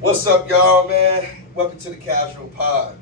What's up, y'all, man? Welcome to the Casual Pod.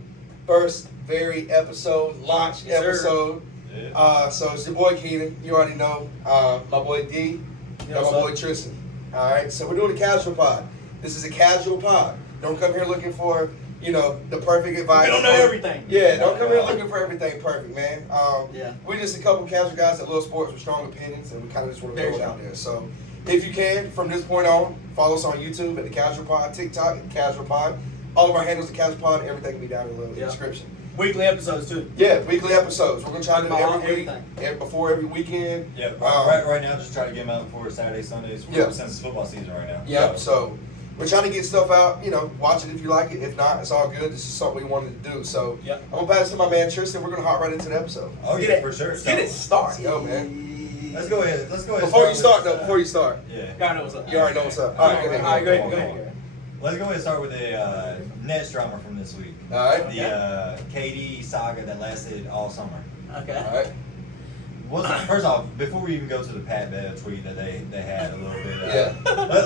First launch episode. Yeah. So it's your boy Keenan. You already know. My boy D. And my boy Tristan. All right. So we're doing the Casual Pod. This is a casual pod. Don't come here looking for, the perfect advice. We don't know everything. Yeah, don't come here looking for everything perfect, man. Yeah. We're just a couple casual guys that love sports with strong opinions, and we kind of just want to throw it out there. So if you can, from this point on, follow us on YouTube at The Casual Pod, TikTok at The Casual Pod. All of our handles, The Casual Pod, everything will be down in the description. Weekly episodes, too. Yeah, weekly episodes. We're going to try to do every week, everything. before every weekend. Yeah, right now, just try to get them out before Saturday, Sundays, since it's football season right now. Yeah, so we're trying to get stuff out. Watch it if you like it. If not, it's all good. This is something we wanted to do. So I'm going to pass it to my man Tristan. We're going to hop right into the episode. Oh, yeah, for sure. Get it started. Let's go, man. Let's go ahead. Before you start. You already know what's up. You already know what's up. All right, go ahead. Let's go ahead and start with the Nets drama from this week. All right. The KD saga that lasted all summer. Okay. All right. First off, before we even go to the Pat Bev tweet that they had a little bit, Yeah.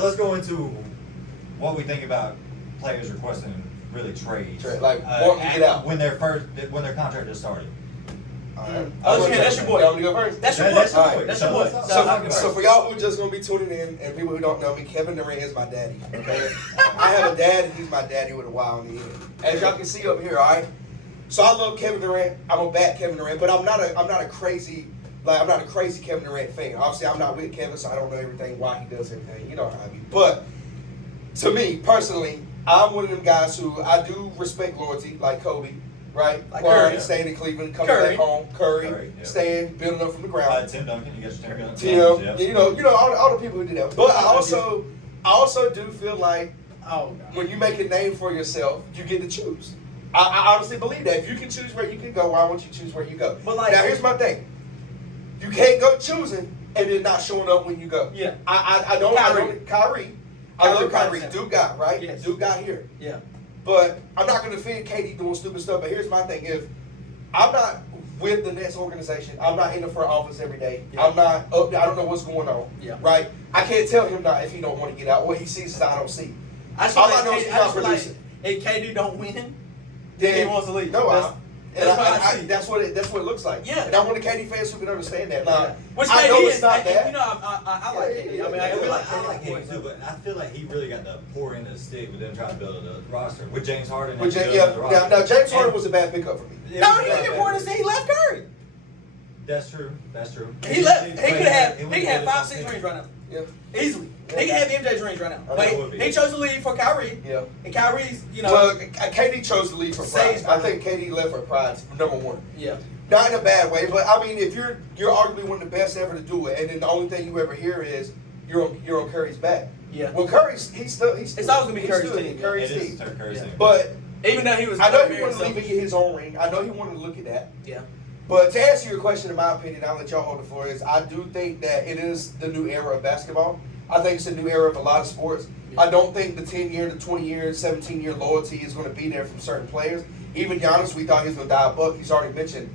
let's go into what we think about players requesting really trades. Like, wanting to get out. when their contract just started. All right. That's your boy. You want me to go first? That's your boy. That's your All boy. right. That's your boy. So for y'all who are just gonna be tuning in and people who don't know me, Kevin Durant is my daddy. Okay, I have a dad and he's my daddy with a Y on the end. As y'all can see up here, all right. So I love Kevin Durant. I'm gonna back Kevin Durant, but I'm not a crazy Kevin Durant fan. Obviously, I'm not with Kevin, so I don't know everything why he does everything. You know how I mean. But to me personally, I'm one of them guys who I do respect loyalty, like Kobe. Right? Like Curry, Curry. staying in Cleveland, coming back home. Curry, yeah. staying, building up from the ground. Tim Duncan, you got your Tim Duncan. You know, all the people who did that. But I also do feel like when you make a name for yourself, you get to choose. I honestly believe that. If you can choose where you can go, why won't you choose where you go? But now, here's my thing. You can't go choosing and then not showing up when you go. Yeah. Kyrie. I love Kyrie. Dude got, right? Yes. Dude got here. Yeah. But I'm not going to defend KD doing stupid stuff. But here's my thing: if I'm not with the Nets organization, I'm not in the front office every day. Yeah. I'm not up there. I don't know what's going on. Yeah. Right? I can't tell him not if he don't want to get out. What he sees is I don't see. All I know is he's not producing. If KD don't win, Then he wants to leave. No, That's what I see. That's what it looks like. Yeah. And I want the KD fans who can understand that. Now, Which I KD know is it's not that. I like KD. I mean, I like him too, but I feel like he really got the poor end of the stick with them trying to build a roster with James Harden. Now James Harden was a bad pickup for me. No, he didn't get poor end of the stick. He left Curry. That's true. He left. He could have 5-6 rings right now. Yeah. Easily. He can have MJ's rings right now. But he chose to leave for Kyrie. Yeah. And Kyrie's, Well, KD chose to leave for pride. Saves I think KD left for pride, number one. Yeah. Not in a bad way, but I mean, if you're arguably one of the best ever to do it, and then the only thing you ever hear is you're on Curry's back. Yeah. Well, he's It's always gonna be Curry's team. Curry's It team. is Curry's team. But even though he was, I know he wanted to leave and get his own ring. I know he wanted to look at that. Yeah. But to answer your question, in my opinion, I'll let y'all hold the floor. I do think that it is the new era of basketball. I think it's a new era of a lot of sports. I don't think the 10-year, the 20-year, 17-year loyalty is going to be there from certain players. Even Giannis, we thought he was going to die a buck. He's already mentioned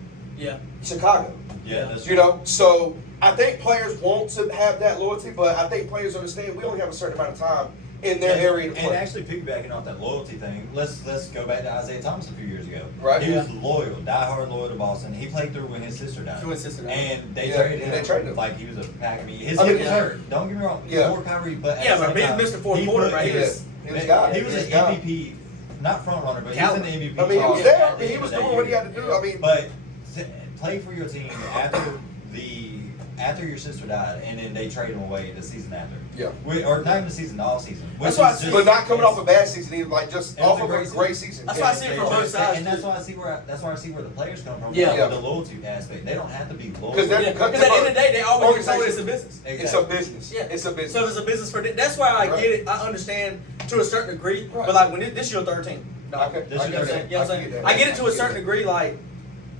Chicago. Yeah, that's true. So I think players want to have that loyalty, but I think players understand we only have a certain amount of time in their area to play. And actually piggybacking off that loyalty thing, let's go back to Isaiah Thomas a few years ago. Right. He was loyal, diehard loyal to Boston. He played through when his sister died. And they traded him like he was a pack of meat. His hip was hurt. Don't get me wrong. Poor Kyrie, but but he missed the fourth quarter, right? He was an MVP, not front runner, but he was an MVP. I mean, he was there. He was doing what he had to do. I mean, but play for your team after your sister died, and then they trade him away the season after. Yeah. Or not even the season, the off season. That's why but not coming off a bad season, either, like just off of a great season. That's why I see it from both sides. And that's why I see where the players come from. Yeah. The loyalty aspect. They don't have to be loyal. Because at the end of the day, they always get told it's a business. Exactly. It's a business. Yeah. It's a business. So it's a business for them. That's why I get it. I understand to a certain degree. Right. But like when this is your 13. Okay. You know what I'm saying? I get it to a certain degree. Like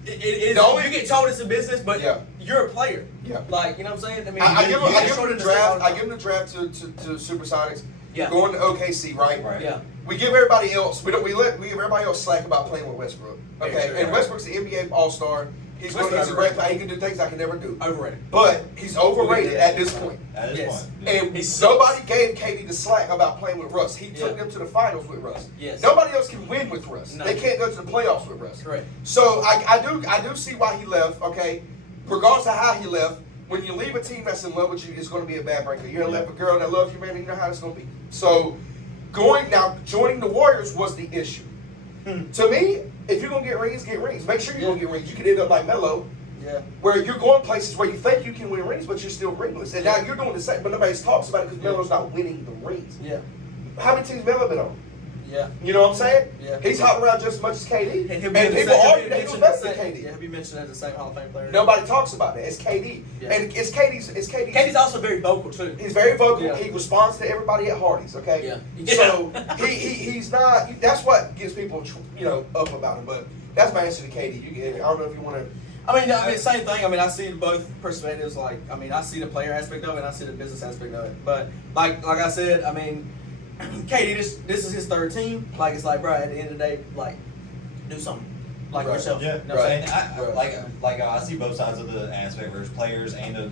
you get told it's a business, but you're a player. Yeah. Like, you know what I'm saying? I mean, I give him the draft. I give him the draft to Supersonics. Yeah. Going to OKC, right? Yeah. We give everybody else. We give everybody else slack about playing with Westbrook. Okay. Yeah, sure, and Westbrook's the NBA All-Star. He's a great player. He can do things I can never do. Overrated. But he's overrated at this point. At this point. And nobody gave KD the slack about playing with Russ. He took them to the finals with Russ. Yes. Nobody else can win with Russ. No. They can't go to the playoffs with Russ. Correct. So I do see why he left, okay? Regardless of how he left, when you leave a team that's in love with you, it's going to be a bad breaker. You're going to leave a girl that loves you, man, and you know how it's going to be. So joining the Warriors was the issue. To me, if you're going to get rings, get rings. Make sure you're going to get rings. You could end up like Melo, where you're going places where you think you can win rings, but you're still ringless. And now you're doing the same, but nobody talks about it because Melo's not winning the rings. Yeah. How many teams Melo been on? Yeah. You know what I'm saying? Yeah. He's hopping around just as much as KD. And people argue that he was better than KD. Yeah, he'll be mentioned as the same Hall of Fame player. Nobody talks about that. It's KD. Yeah. And it's KD's. KD's also very vocal, too. He's very vocal. Yeah. He responds to everybody at Hardy's, okay? Yeah. So he's not, that's what gets people, up about him. But that's my answer to KD. I don't know if you want to. I mean, same thing. I mean, I see both perspectives. Like, I mean, I see the player aspect of it, and I see the business aspect of it. But like I said, I mean, KD, this is his third team. Like, it's like, bro, at the end of the day, like, do something. Like yourself. Yeah. You know what I'm saying? I see both sides of the aspect versus players and the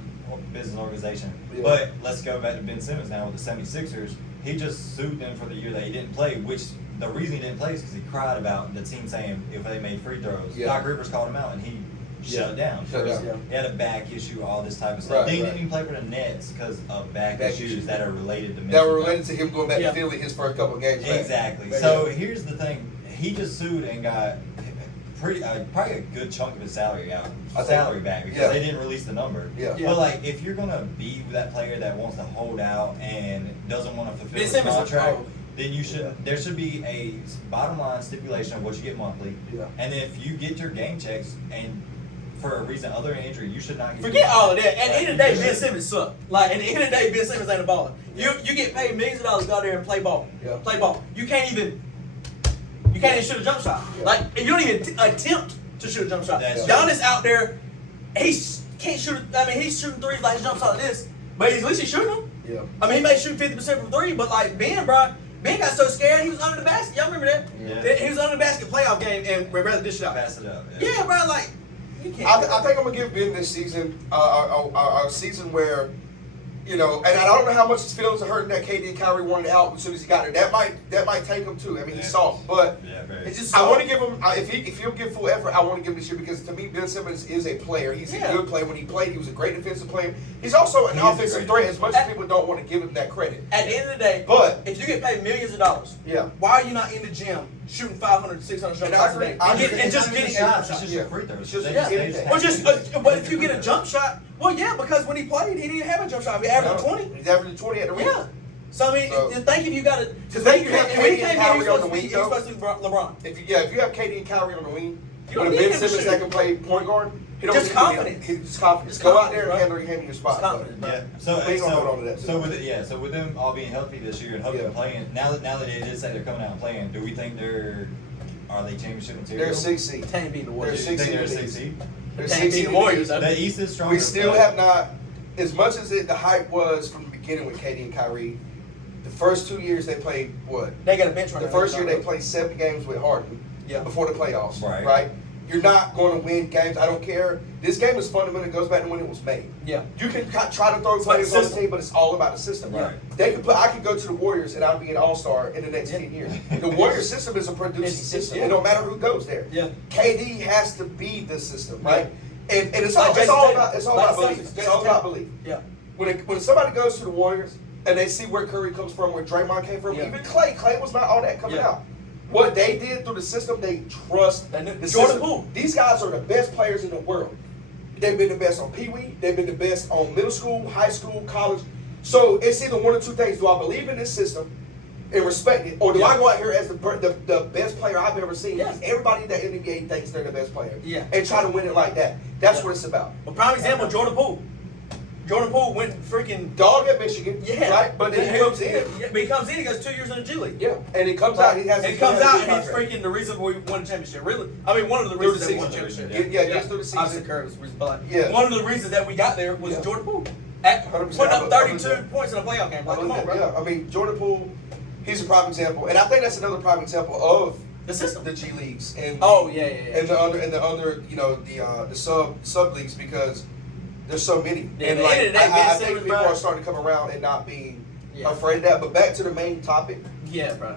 business organization. Yeah. But let's go back to Ben Simmons now with the 76ers. He just sued them for the year that he didn't play, which the reason he didn't play is because he cried about the team saying if they made free throws. Yeah. Doc Rivers called him out and he shut it down. He had a back issue, all this type of stuff. He didn't even play for the Nets because of back issues that are related to mental that were related to him going back to Philly his first couple of games. Exactly. So here's the thing: he just sued and got probably a good chunk of his salary back because they didn't release the number. But like, if you're gonna be that player that wants to hold out and doesn't want to fulfill his contract, then you should. There should be a bottom line stipulation of what you get monthly. And if you get your game checks and for a reason other than injury, you should not get. Forget all of that. At the end of the day, Ben Simmons sucked. Like, at the end of the day, Ben Simmons ain't a baller. You get paid millions of dollars to go out there and play ball. Play ball. You can't even shoot a jump shot. Like, you don't even attempt to shoot a jump shot. Giannis out there, he can't shoot. I mean, he's shooting threes like a jump shot like this, but at least he's shooting them. I mean, he may shoot 50% from three, but like Ben got so scared he was under the basket. Y'all remember that? He was under the basket playoff game and rather dish it out. Pass it up. Yeah, bro. Like, you can't. I think I'm gonna give Ben this season a season where, and I don't know how much his feelings are hurting that KD and Kyrie wanted out as soon as he got there. That might take him too. I mean, he's soft, but it's just. I want to give him if he'll give full effort. I want to give him this year because to me, Ben Simmons is a player. He's a good player. When he played, he was a great defensive player. He's also an offensive threat. As much as people don't want to give him that credit. At the end of the day, but if you get paid millions of dollars, why are you not in the gym shooting 500, 600 shots a day and just getting shots? It's just free throws. But if you get a jump shot, because when he played, he didn't have a jump shot. He averaged 20. He's averaging 20 at the rim. Yeah. So I mean, think if you got it. Because then you have KD and Kyrie on the wing. He's supposed to be LeBron. If you have KD and Kyrie on the wing, with a Ben Simmons that can play point guard, he don't just confidence. He's just confidence. Go out there and handle your spot. So with them all being healthy this year and hopefully playing, now that they did say they're coming out and playing, do we think are they championship material? They're 6 seed. Can't beat the Warriors. They're 6 seed. They're 6 seed. The Warriors. The East is stronger. We still have not, as much as the hype was from the beginning with KD and Kyrie. The first 2 years they played what? They got a bench runner. The first year they played 7 games with Harden. Before the playoffs. Right. You're not going to win games. I don't care. This game is fundamental. It goes back to when it was made. You can try to throw players on the team, but it's all about the system. I could go to the Warriors and I'll be an all-star in the next 10 years. The Warriors system is a producing system. It don't matter who goes there. KD has to be the system, right? And it's all about belief. It's all about belief. When somebody goes to the Warriors and they see where Curry comes from, where Draymond came from, even Clay was not all that coming out. What they did through the system, they trust the system. These guys are the best players in the world. They've been the best on Pee Wee. They've been the best on middle school, high school, college. So it's either one or two things. Do I believe in this system and respect it, or do I go out here as the best player I've ever seen? Because everybody that in the NBA thinks they're the best player. And try to win it like that. That's what it's about. A prime example, Jordan Poole. Jordan Poole went freaking dog at Michigan, right? But then he comes in. But he comes in. He goes 2 years in the G League. And he comes out. He has. And he comes out, and he's freaking the reason we won the championship. Really, I mean, one of the reasons that we won the championship. Just through the season. Obviously, Curtis was, but one of the reasons that we got there was Jordan Poole putting up 32 points in a playoff game. Like, come on, bro. I mean, Jordan Poole, he's a prime example, and I think that's another prime example of The system. the G leagues and and the other the sub leagues because there's so many. Yeah, and like, I think people are starting to come around and not being afraid of that. But back to the main topic. Yeah, bro.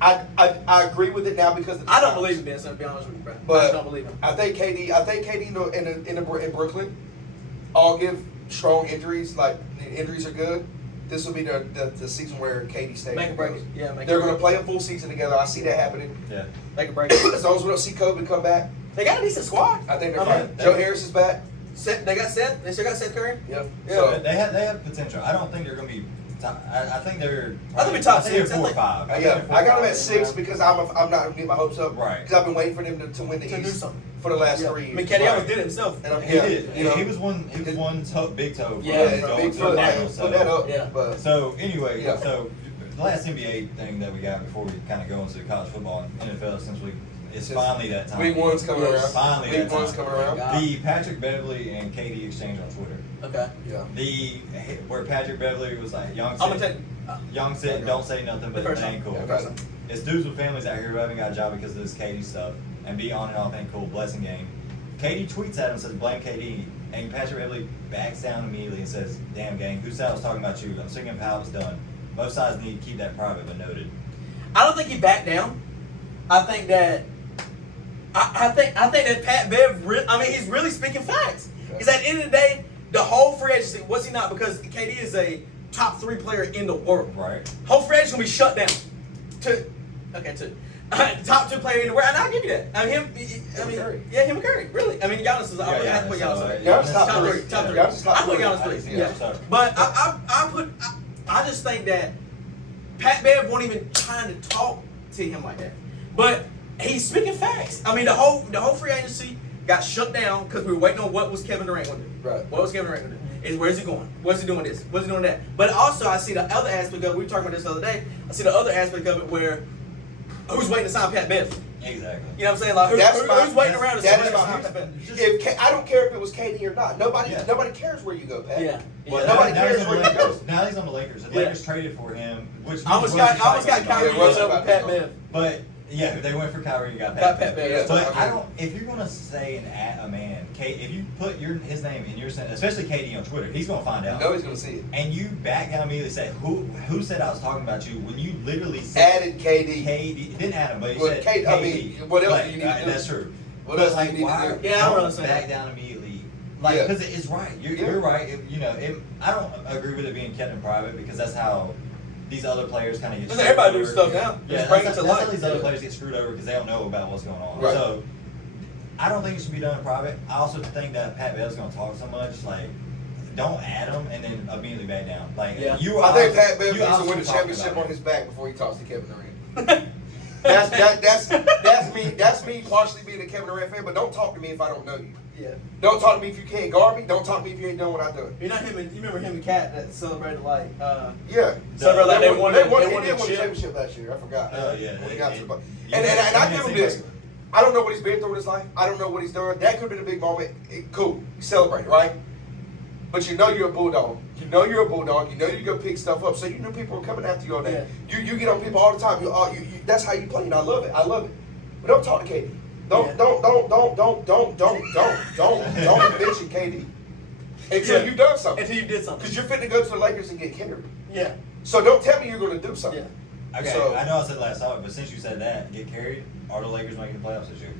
I agree with it now because of the I don't times. believe in Ben Simmons, to be honest with you, bro. But I don't believe him. I think KD in Brooklyn, all give strong injuries. Like the injuries are good. This will be the season where KD stays. Make a break. Yeah, They're going to play a full season together. I see that happening. Yeah. Make a break. As long as we don't see Kobe come back, They got a decent squad. I think they're fine. Joe Harris is back. They got Seth. They still got Seth Curry. Yeah. So they have potential. I don't think they're going to be. I think they're. I think they're top six. 4 or 5. I got them at 6 because I'm not going to get my hopes up. Right. Because I've been waiting for them to win the To do East something. for the last 3 I years. mean, KD always did it himself. And He did. He was one big toe. Yeah, big foot. Put that up. Yeah. But So anyway, Yeah. so the last NBA thing that we got before we kind of go into college football and NFL, since it's finally that time. Week 1's coming around. Finally Week that 1's time. coming around. God. The Patrick Beverly and KD exchange on Twitter. Okay. Yeah. Where Patrick Beverly was like, I'm gonna take. Young said, don't say nothing, but it First ain't time. cool. Yeah, first time. It's dudes with families out here who haven't got a job because of this KD stuff, and be on and off ain't cool. Blessing game. KD tweets at him, says blame KD, and Patrick Beverly backs down immediately and says, "Damn gang, who said I was talking about you? I'm sick of how it's done. Both sides need to keep that private, but noted." I don't think he backed down. I think that. I think that Pat Bev. He's really speaking facts. Because at the end of the day, the whole free agency, was he not? Because KD is a top 3 player in the world. Right. Whole free agency gonna be shut down. Two. Top 2 player in the world, and I'll give you that. Him and Curry. Really. I mean, Giannis is. I have to put Giannis. Giannis top Top 3. 3. Top 3. Giannis top I put 3. Giannis 3. Yeah. Sorry. But I just think that Pat Bev won't even trying to talk to him like that. But he's speaking facts. I mean, the whole free agency got shut down because we were waiting on what was Kevin Durant going to do. Right. What was Kevin Durant going to do? Is where's he going? What's he doing this? What's he doing that? But also, I see the other aspect of it. We were talking about this the other day. I see the other aspect of it where who's waiting to sign Pat Bev? Exactly. You know what I'm saying? Like who's waiting around to sign Pat Bev? I don't care if it was KD or not. Nobody cares where you go, Pat. Yeah. Well, Nobody now cares he's on where the he goes. Lakers. Now he's on the Lakers. The Lakers traded for him, which I almost got Kyrie Yeah, Russ over about Pat to Bev. But yeah, they went for Kyrie and got Got Pat Pat Bev. But I don't. If you're gonna say a man, if you put his name in your sentence, especially KD on Twitter, he's gonna find out. You know he's gonna see it. And you back down immediately say, who said I was talking about you when you literally said Added KD. KD didn't add him, but he Well, said KD, KD. I mean, what else do you need to do? That's true. What But else do like, you need why? to do? Yeah, I'm don't really saying back that. down immediately. Like, because it's right. You're right. I don't agree with it being kept in private because that's how these other players kind of get. Listen, everybody screwed do stuff over. now. Yeah, Just bring that's it to how life. these other players get screwed over because they don't know about what's going on. Right. So, I don't think it should be done in private. I also think that Pat Bev's going to talk so much, like, don't add him and then immediately back down. Like, Yeah. I think Pat Bev you needs to win obviously the talked championship about on it. his back before he talks to Kevin Durant. That's me. That's me partially being a Kevin Durant fan, but don't talk to me if I don't know you. Yeah. Don't talk to me if you can't guard me. Don't talk to me if you ain't done what I done. You remember him and Kat that celebrated like Yeah. Celebrated like they won He the did win the chip. championship last year. I forgot. Oh, yeah. When he got to the Yeah, and I give him this. I don't know what he's been through in his life. I don't know what he's done. That could have been a big moment. Cool. Celebrate, right? But you know you're a bulldog. You know you're a bulldog. You know you go pick stuff up. So you know people are coming after you all day. Yeah. You get on people all the time. That's how you play, and I love it. I love it. But don't talk to KD. Don't mention KD until you've done something. Until you did something. Because you're fit to go to the Lakers and get carried. Yeah. So don't tell me you're going to do something. Yeah. Okay, So- I know I said last topic, but since you said that, get carried, are the Lakers making the playoffs this year?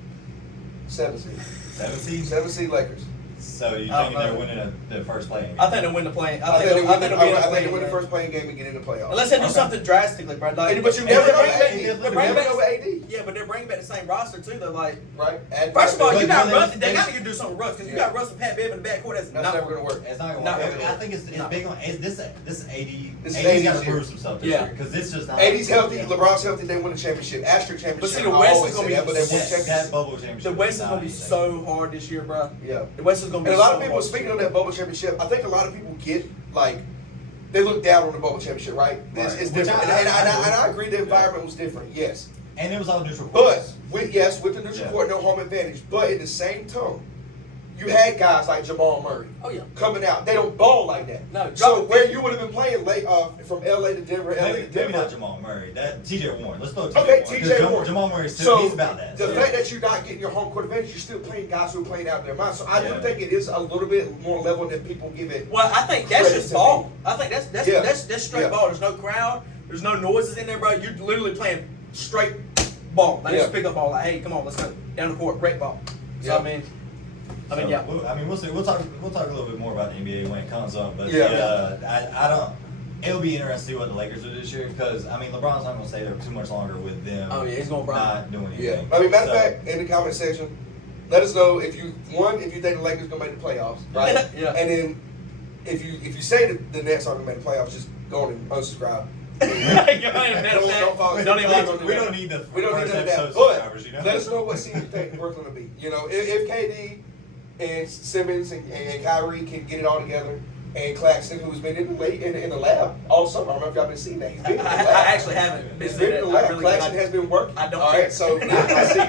7 seed. 7 seed? 7 seed Lakers. So you I thinking don't they're know. winning the first play? I think they win the play. I think they win they'll the game. first playing game and get in the playoffs. Unless they do Okay. something drastically, bro. Like, But you and never they're know bringing back- AD. they're You bringing never back- know AD. Yeah, but they're bringing back the same roster too. They're like, Right? first of all, But you got they- Russ. They they- got to do something with Russ because you got Russ and Pat Bev in the backcourt. That's That's not never going to work. It's not Not going to really. work. I think it's No. big on this AD. This is AD's AD's got to year. prove some stuff this Yeah. year because it's just not. AD's healthy. LeBron's healthy. They win the championship. Asterisk championship. But see, the I West always is gonna say be that, but they won the that championship. bubble championship. The West is not gonna be anything. so hard this year, bro. Yeah. The West is gonna be. And a lot so of people, hard. speaking of that bubble championship, I think a lot of people get, like, they look down on the bubble championship, right? It's Right. different. Which And I I agree the environment was different, yes. And it was all neutral But, courts. with the neutral Yeah. court, no home advantage. But at the same time, you had guys like Jamal Murray. Oh yeah. Coming out, they don't ball like that. No. So where you would have been playing from LA to Denver, LA to Maybe Denver. not Jamal Murray. That TJ Warren. Let's throw TJ Okay, Warren. TJ Warren. Jamal Murray's So he's about that. the fact that you're not getting your home court advantage, you're still playing guys who are playing out there. So I do think it is a little bit more level than people give it. Well, I think that's just ball. I think that's straight Yeah. ball. There's no crowd. There's no noises in there, bro. You're literally playing straight ball. Like just pick up ball. Like, hey, come on, let's go down the court, break ball. So I mean, yeah. We'll see. We'll talk a little bit more about the NBA when it comes up. But I don't. It'll be interesting to see what the Lakers do this year because I mean LeBron's not going to stay there too much longer with them. Oh yeah, he's going to not doing anything. Yeah. I mean, matter of fact, in the comment section, let us know if you think the Lakers going to make the playoffs, right? Yeah. And then if you say that the Nets aren't going to make the playoffs, just go on and unsubscribe. Don't even We don't need the We don't need first none of episode that. But subscribers, you know? let us know what season you think Brooklyn will be. You know, if KD and Simmons and Kyrie can get it all together, and Claxton, who's been in the lab all summer. I don't know if y'all been seeing that. He's been in the lab. I actually haven't. He's been in the lab. Claxton has been working. I don't all care. right, so I see.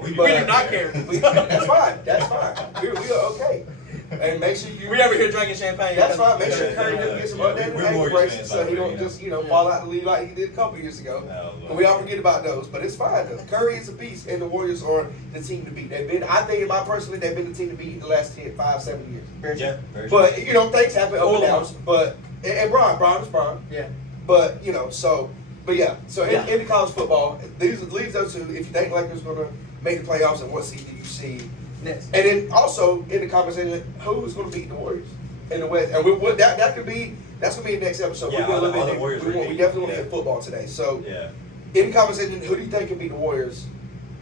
We do not care. That's fine. That's fine. We are okay. And make sure you. We over here drinking champagne. That's fine. Make sure Curry doesn't get some updated We're ankle Warriors braces fans, so he by the way, don't just fall out the league like he did a couple years ago. No, But we all forget about those. But it's fine. Though. Curry is a beast, and the Warriors are the team to beat. They've been, I think, in my personally, they've been the team to beat in the last 5-7 years. Very Yeah, very But true. things happen up and down. But and Bron is Bron. Yeah. But so in the college football, these leads us to if you think Lakers going to make the playoffs and what seed do you see? Next. And then also in the conversation, who's going to beat the Warriors in the West? And that's going to be the next episode. Yeah, We're all the Warriors we repeat. definitely want to hit football today. So Yeah. in the conversation, who do you think can beat the Warriors?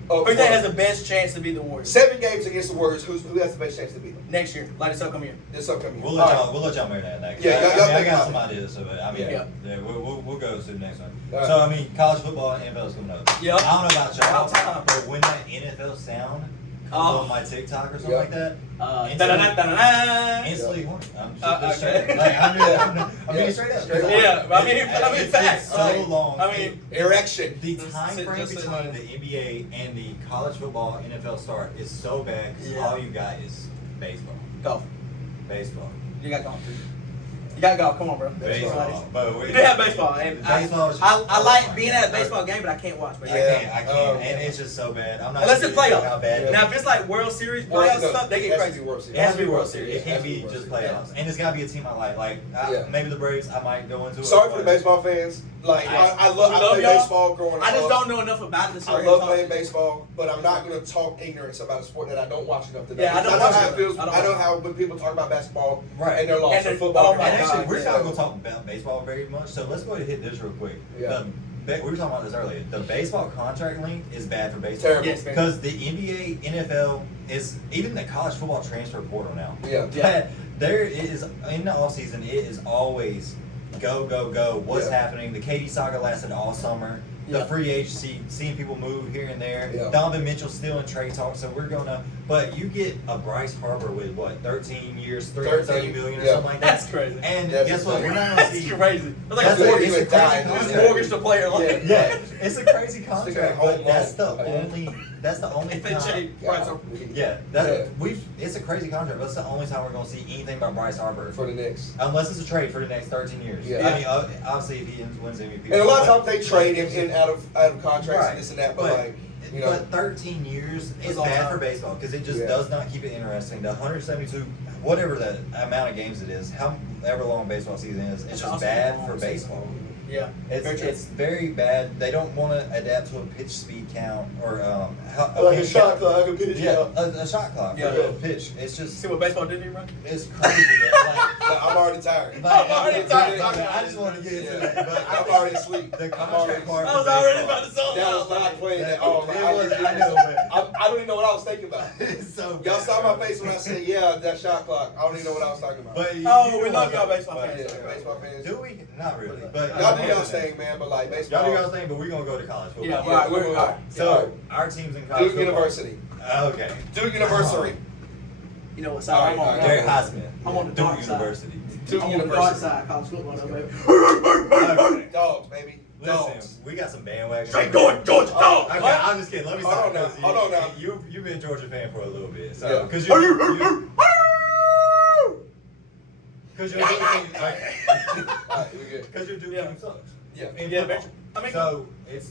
Who do you think has the best chance to beat the Warriors? 7 games against the Warriors. Who has the best chance to beat them Next year, like this upcoming year. this upcoming year? We'll let y'all marinate that. Yeah, y'all I think got about some ideas of it. I mean, Yeah. we'll go to the next one. All So right. I mean, college football and NFL is coming up. Yep. I don't know about y'all, All time. but when that NFL sound comes on my TikTok or something Yep. like that, Instantly. instantly horny. I'm just Okay. straight up. Like, I'm being straight up. Straight up. Yeah, I mean, It's facts. so Like, long. I mean, Erection. The Just time sit- frame just sit between down. the NBA and the college football NFL start is so bad because Yeah. all you got is baseball. golf. Baseball. You got golf too. You got golf. Come on, bro. Baseball. But we You do have baseball. And Baseball is just I so like fun. being at a baseball game, but I can't watch. I Yeah. can't, and it's just so bad. I'm not. Unless it's gonna tell you playoffs. how bad. Now, if it's like World Series Well, playoffs no, stuff, they it get has to crazy. be World Series. It has to be World Series. It can't be World just Series. playoffs, and it's got to be a team I like. Like maybe the Braves, I might go into it. Sorry for the but- baseball fans. Like I We love played y'all. baseball growing up. I just don't know enough about it. To I start love talking. playing baseball, but I'm not going to talk ignorance about a sport that I don't watch enough to know. Yeah, I don't know watch how it. it feels. I don't I know watch how when people talk about basketball Right. and their loss And or then- football. oh my And actually, God, we're yeah. not going to talk about baseball very much, so let's go ahead and hit this real quick. Yeah. We were talking about this earlier. The baseball contract length is bad for baseball. Terrible. Yes, man. Because the NBA, NFL is even the college football transfer portal now. Yeah. That there is in the offseason, it is always go, go, go. What's Yeah. happening? The KD saga lasted all summer. The Yeah. free agency, seeing people move here and there. Yeah. Donovan Mitchell still in trade talk, so we're gonna. But you get a Bryce Harper with what 13 years, 330 million or yeah. something like that. That's crazy. And That's guess what? insane. We're not gonna That's see. crazy. That's like That's a a- mortgage. it's a It's crazy a contract. mortgage to player. Like, Yeah, it's a crazy Stick contract, at but home that's the loan. only. That's the only If they time. change Bryce Harper. Yeah, that it's a crazy contract. But that's the only time we're gonna see anything about Bryce Harper, for the Knicks. unless it's a trade for the next 13 years. Yeah. I mean, obviously if he wins MVP. And a lot of but- times they trade him in out of contracts Right. and this and that, but like you know, but 13 years is That's all bad time. for baseball because it just Yeah. does not keep it interesting. The 172, whatever the amount of games it is, however long baseball season is, it's It's just also bad long for season. baseball. Yeah. Very true. It's very bad. They don't want to adapt to a pitch speed count or like a pitch shot count. clock, a pitch Yeah, count. a shot clock Yeah. for a pitch. It's just See what baseball did to you, bro? it's crazy. Man. I'm already tired. Like, I'm already tired talking I about just it. want to get into Yeah. that. But I I'm think already asleep. The I'm contract already part. I was for already baseball- about to zone That out. was not playing That- at all. it was- I know, I don't even know what I was thinking about. It's so Y'all bad. saw my face when I said, yeah, that shot clock. I don't even know what I was talking about. But Oh, we know love what y'all I'm baseball talking fans. Yeah, about. baseball fans. Do we? Not really. But Y'all do y'all's thing, man, but like baseball. Y'all do y'all's thing, but we're gonna go to college football. Yeah, Yeah, right. we're- All right. So our team's in college Duke football. University. Okay. Duke University. You know what side I'm All on? right, Derek Heisman. I'm on the Duke dark side. University. Duke I'm on the dark University. side, college football, though, baby. Okay. Dogs, baby. Dogs. we got some bandwagon. Straight Georgia dog. Okay, What? I'm just kidding. Let me Hold stop. on now, 'Cause hold on now. You've been a Georgia fan for a little bit, so Yeah. because Are you're you? because your Duke team, Alright, we good. because your Duke Yeah. team sucks. Yeah. In Yeah, football. I mean, so it's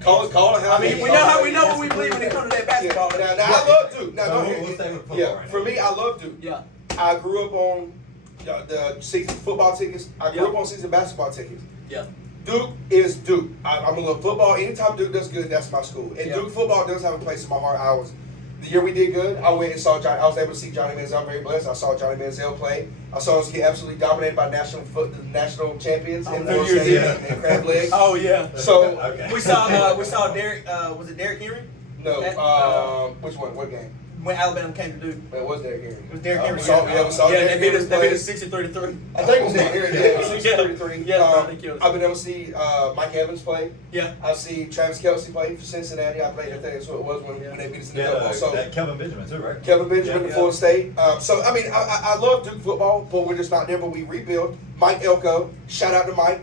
Call it how I mean, we know what we believe when it comes to that basketball. Now I love Duke. Now So don't we'll hear stay with football Yeah, right for now. me, I love Duke. Yeah. I grew up on the season football tickets. I grew Yeah. up on season basketball tickets. Yeah. Duke is Duke. I'm gonna love football. Anytime Duke does good, that's my school. And Yeah. Duke football does have a place in my heart. The year we did good, I went and saw Johnny. I was able to see Johnny Manziel. I'm very blessed. I saw Johnny Manziel play. I saw us get absolutely dominated by the national champions in Oh, Florida State yeah. and Crab Leg. Oh yeah. So Okay. We saw Derrick. Was it Derrick Henry? no, That, which one? What game? When Alabama came to Duke. It was Derrick Henry. It was Derrick Henry. We saw Yeah, Derrick they beat Henry us. They play. beat us 60-33. I think it was Derrick Henry. Yeah, 6-33. Yeah, they killed us. I've been able to see Mike Evans play. Yeah. I've seen Travis Kelce play for Cincinnati. I think that's what it was when they beat us in the football. So that Kelvin Benjamin too, right? Kevin Benjamin Yeah. to Florida State. So I mean, I love Duke football, but we're just not there. But we rebuild. Mike Elko, shout out to Mike.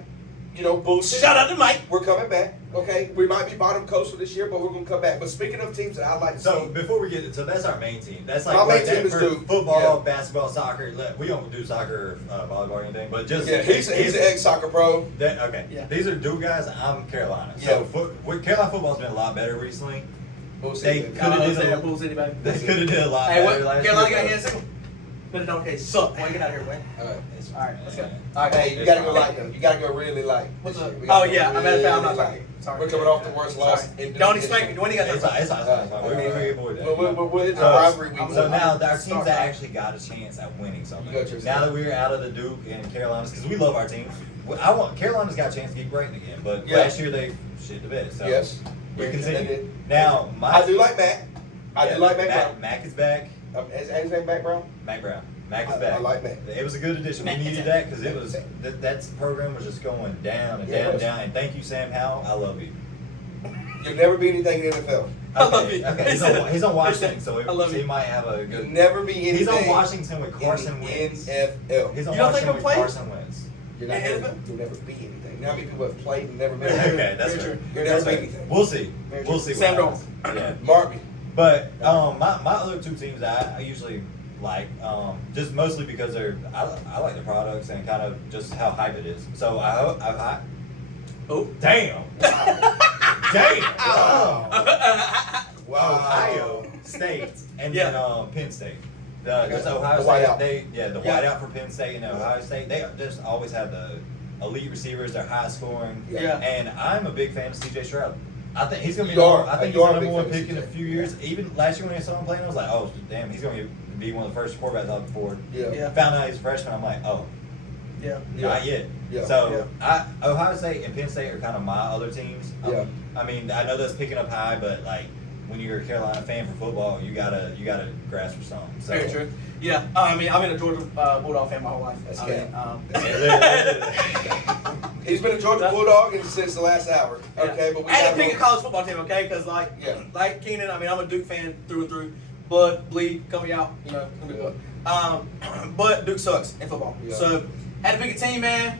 You know, bullshit. Shout out to Mike. We're coming back. Okay, we might be bottom coastal this year, but we're gonna come back. But speaking of teams that I like to So see, before we get, so that's our main team. That's like My main right there team is for Duke. football, Yeah. basketball, soccer. We don't do soccer, volleyball, or anything, but just yeah, he's an ex-soccer pro. Okay, Yeah. these are Duke guys. I'm Carolina. Yeah. So Carolina football's been a lot better recently. We'll see. They baby. coulda did Say a- that Bull City, baby. They could have did a lot Hey, better what? last Carolina year. got hand single. But it don't suck. Why get out of here, Wayne? All right. All right, let's go. Yeah. All right, Hey, you It's gotta go fine. light though. You gotta go really light. What's this up? year. We gotta Oh, yeah. go I'm matter of fact, I'm not really talking. light. Sorry. We're coming off the worst loss. Sorry. in Don't history. expect me. When you got It's fine. It's fine. It's fine. It's fine. We avoid that. We'll hit the So- rivalry week. So now our teams Start that off. actually got a chance at winning something. You got yours. Now that we're out of the Duke and Carolinas, because we love our teams. Carolina's got a chance to get great again, but Yeah. last year they shit the bed. So Yes. we They continue. did. Now I do like Mac. I do like Mac Brown. Mac is back. Is his name Mac Brown? Mac Brown. Mac is I back. like Mac. It was a good addition. We Mac is needed back. that because it was that program was just going down and Yeah, it down and was. down. And thank you, Sam Howell. I love you. You'll never be anything in the NFL. I love you. Okay, he's on Washington, so I love he you. might have a You'll good. never be anything. He's on Washington with Carson in the Wentz. NFL. He's on You don't think Washington he'll with play? Carson Wentz. You're not in gonna, NFL? you'll never be anything. You know how many people have played and never been Very anything? Okay, that's Very fair. true. You'll That's never be fair. anything. We'll see. Very We'll true. see. Sam what happens. Yeah. Mark me. But my other two teams I usually like just mostly because I like the products and kind of just how hype it is. So I Oh. damn. Wow. Ohio State and Yeah. then Penn State. Just Ohio The State. whiteout. The whiteout for Penn State and Ohio State. They just always have the elite receivers. They're high scoring. Yeah. And I'm a big fan of C.J. Stroud. I think he's gonna be. You are. I think You he's are the a big number one fan of pick in a CJ. few years. Even last year when I saw him playing, I was like, oh damn, he's gonna be one of the first quarterbacks off the board. Yeah. Yeah. Found out he's a freshman. I'm like, oh, Yeah. Yeah. not yet. Yeah. So Ohio State and Penn State are kind of my other teams. Yeah. I mean, I know that's picking up high, but like when you're a Carolina fan for football, you gotta grasp for something. So. Very true. Yeah. I mean, I've been a Georgia Bulldog fan my whole life. That's I mean, He's been a Georgia Bulldog since the last hour. Okay, but we I had gotta to pick go- a college football team, okay? Because Yeah. like Keenan, I mean, I'm a Duke fan through and through. Blood, bleed, coming out, you know, it's gonna be good. But Duke sucks in football. Yeah. So had to pick a team, man.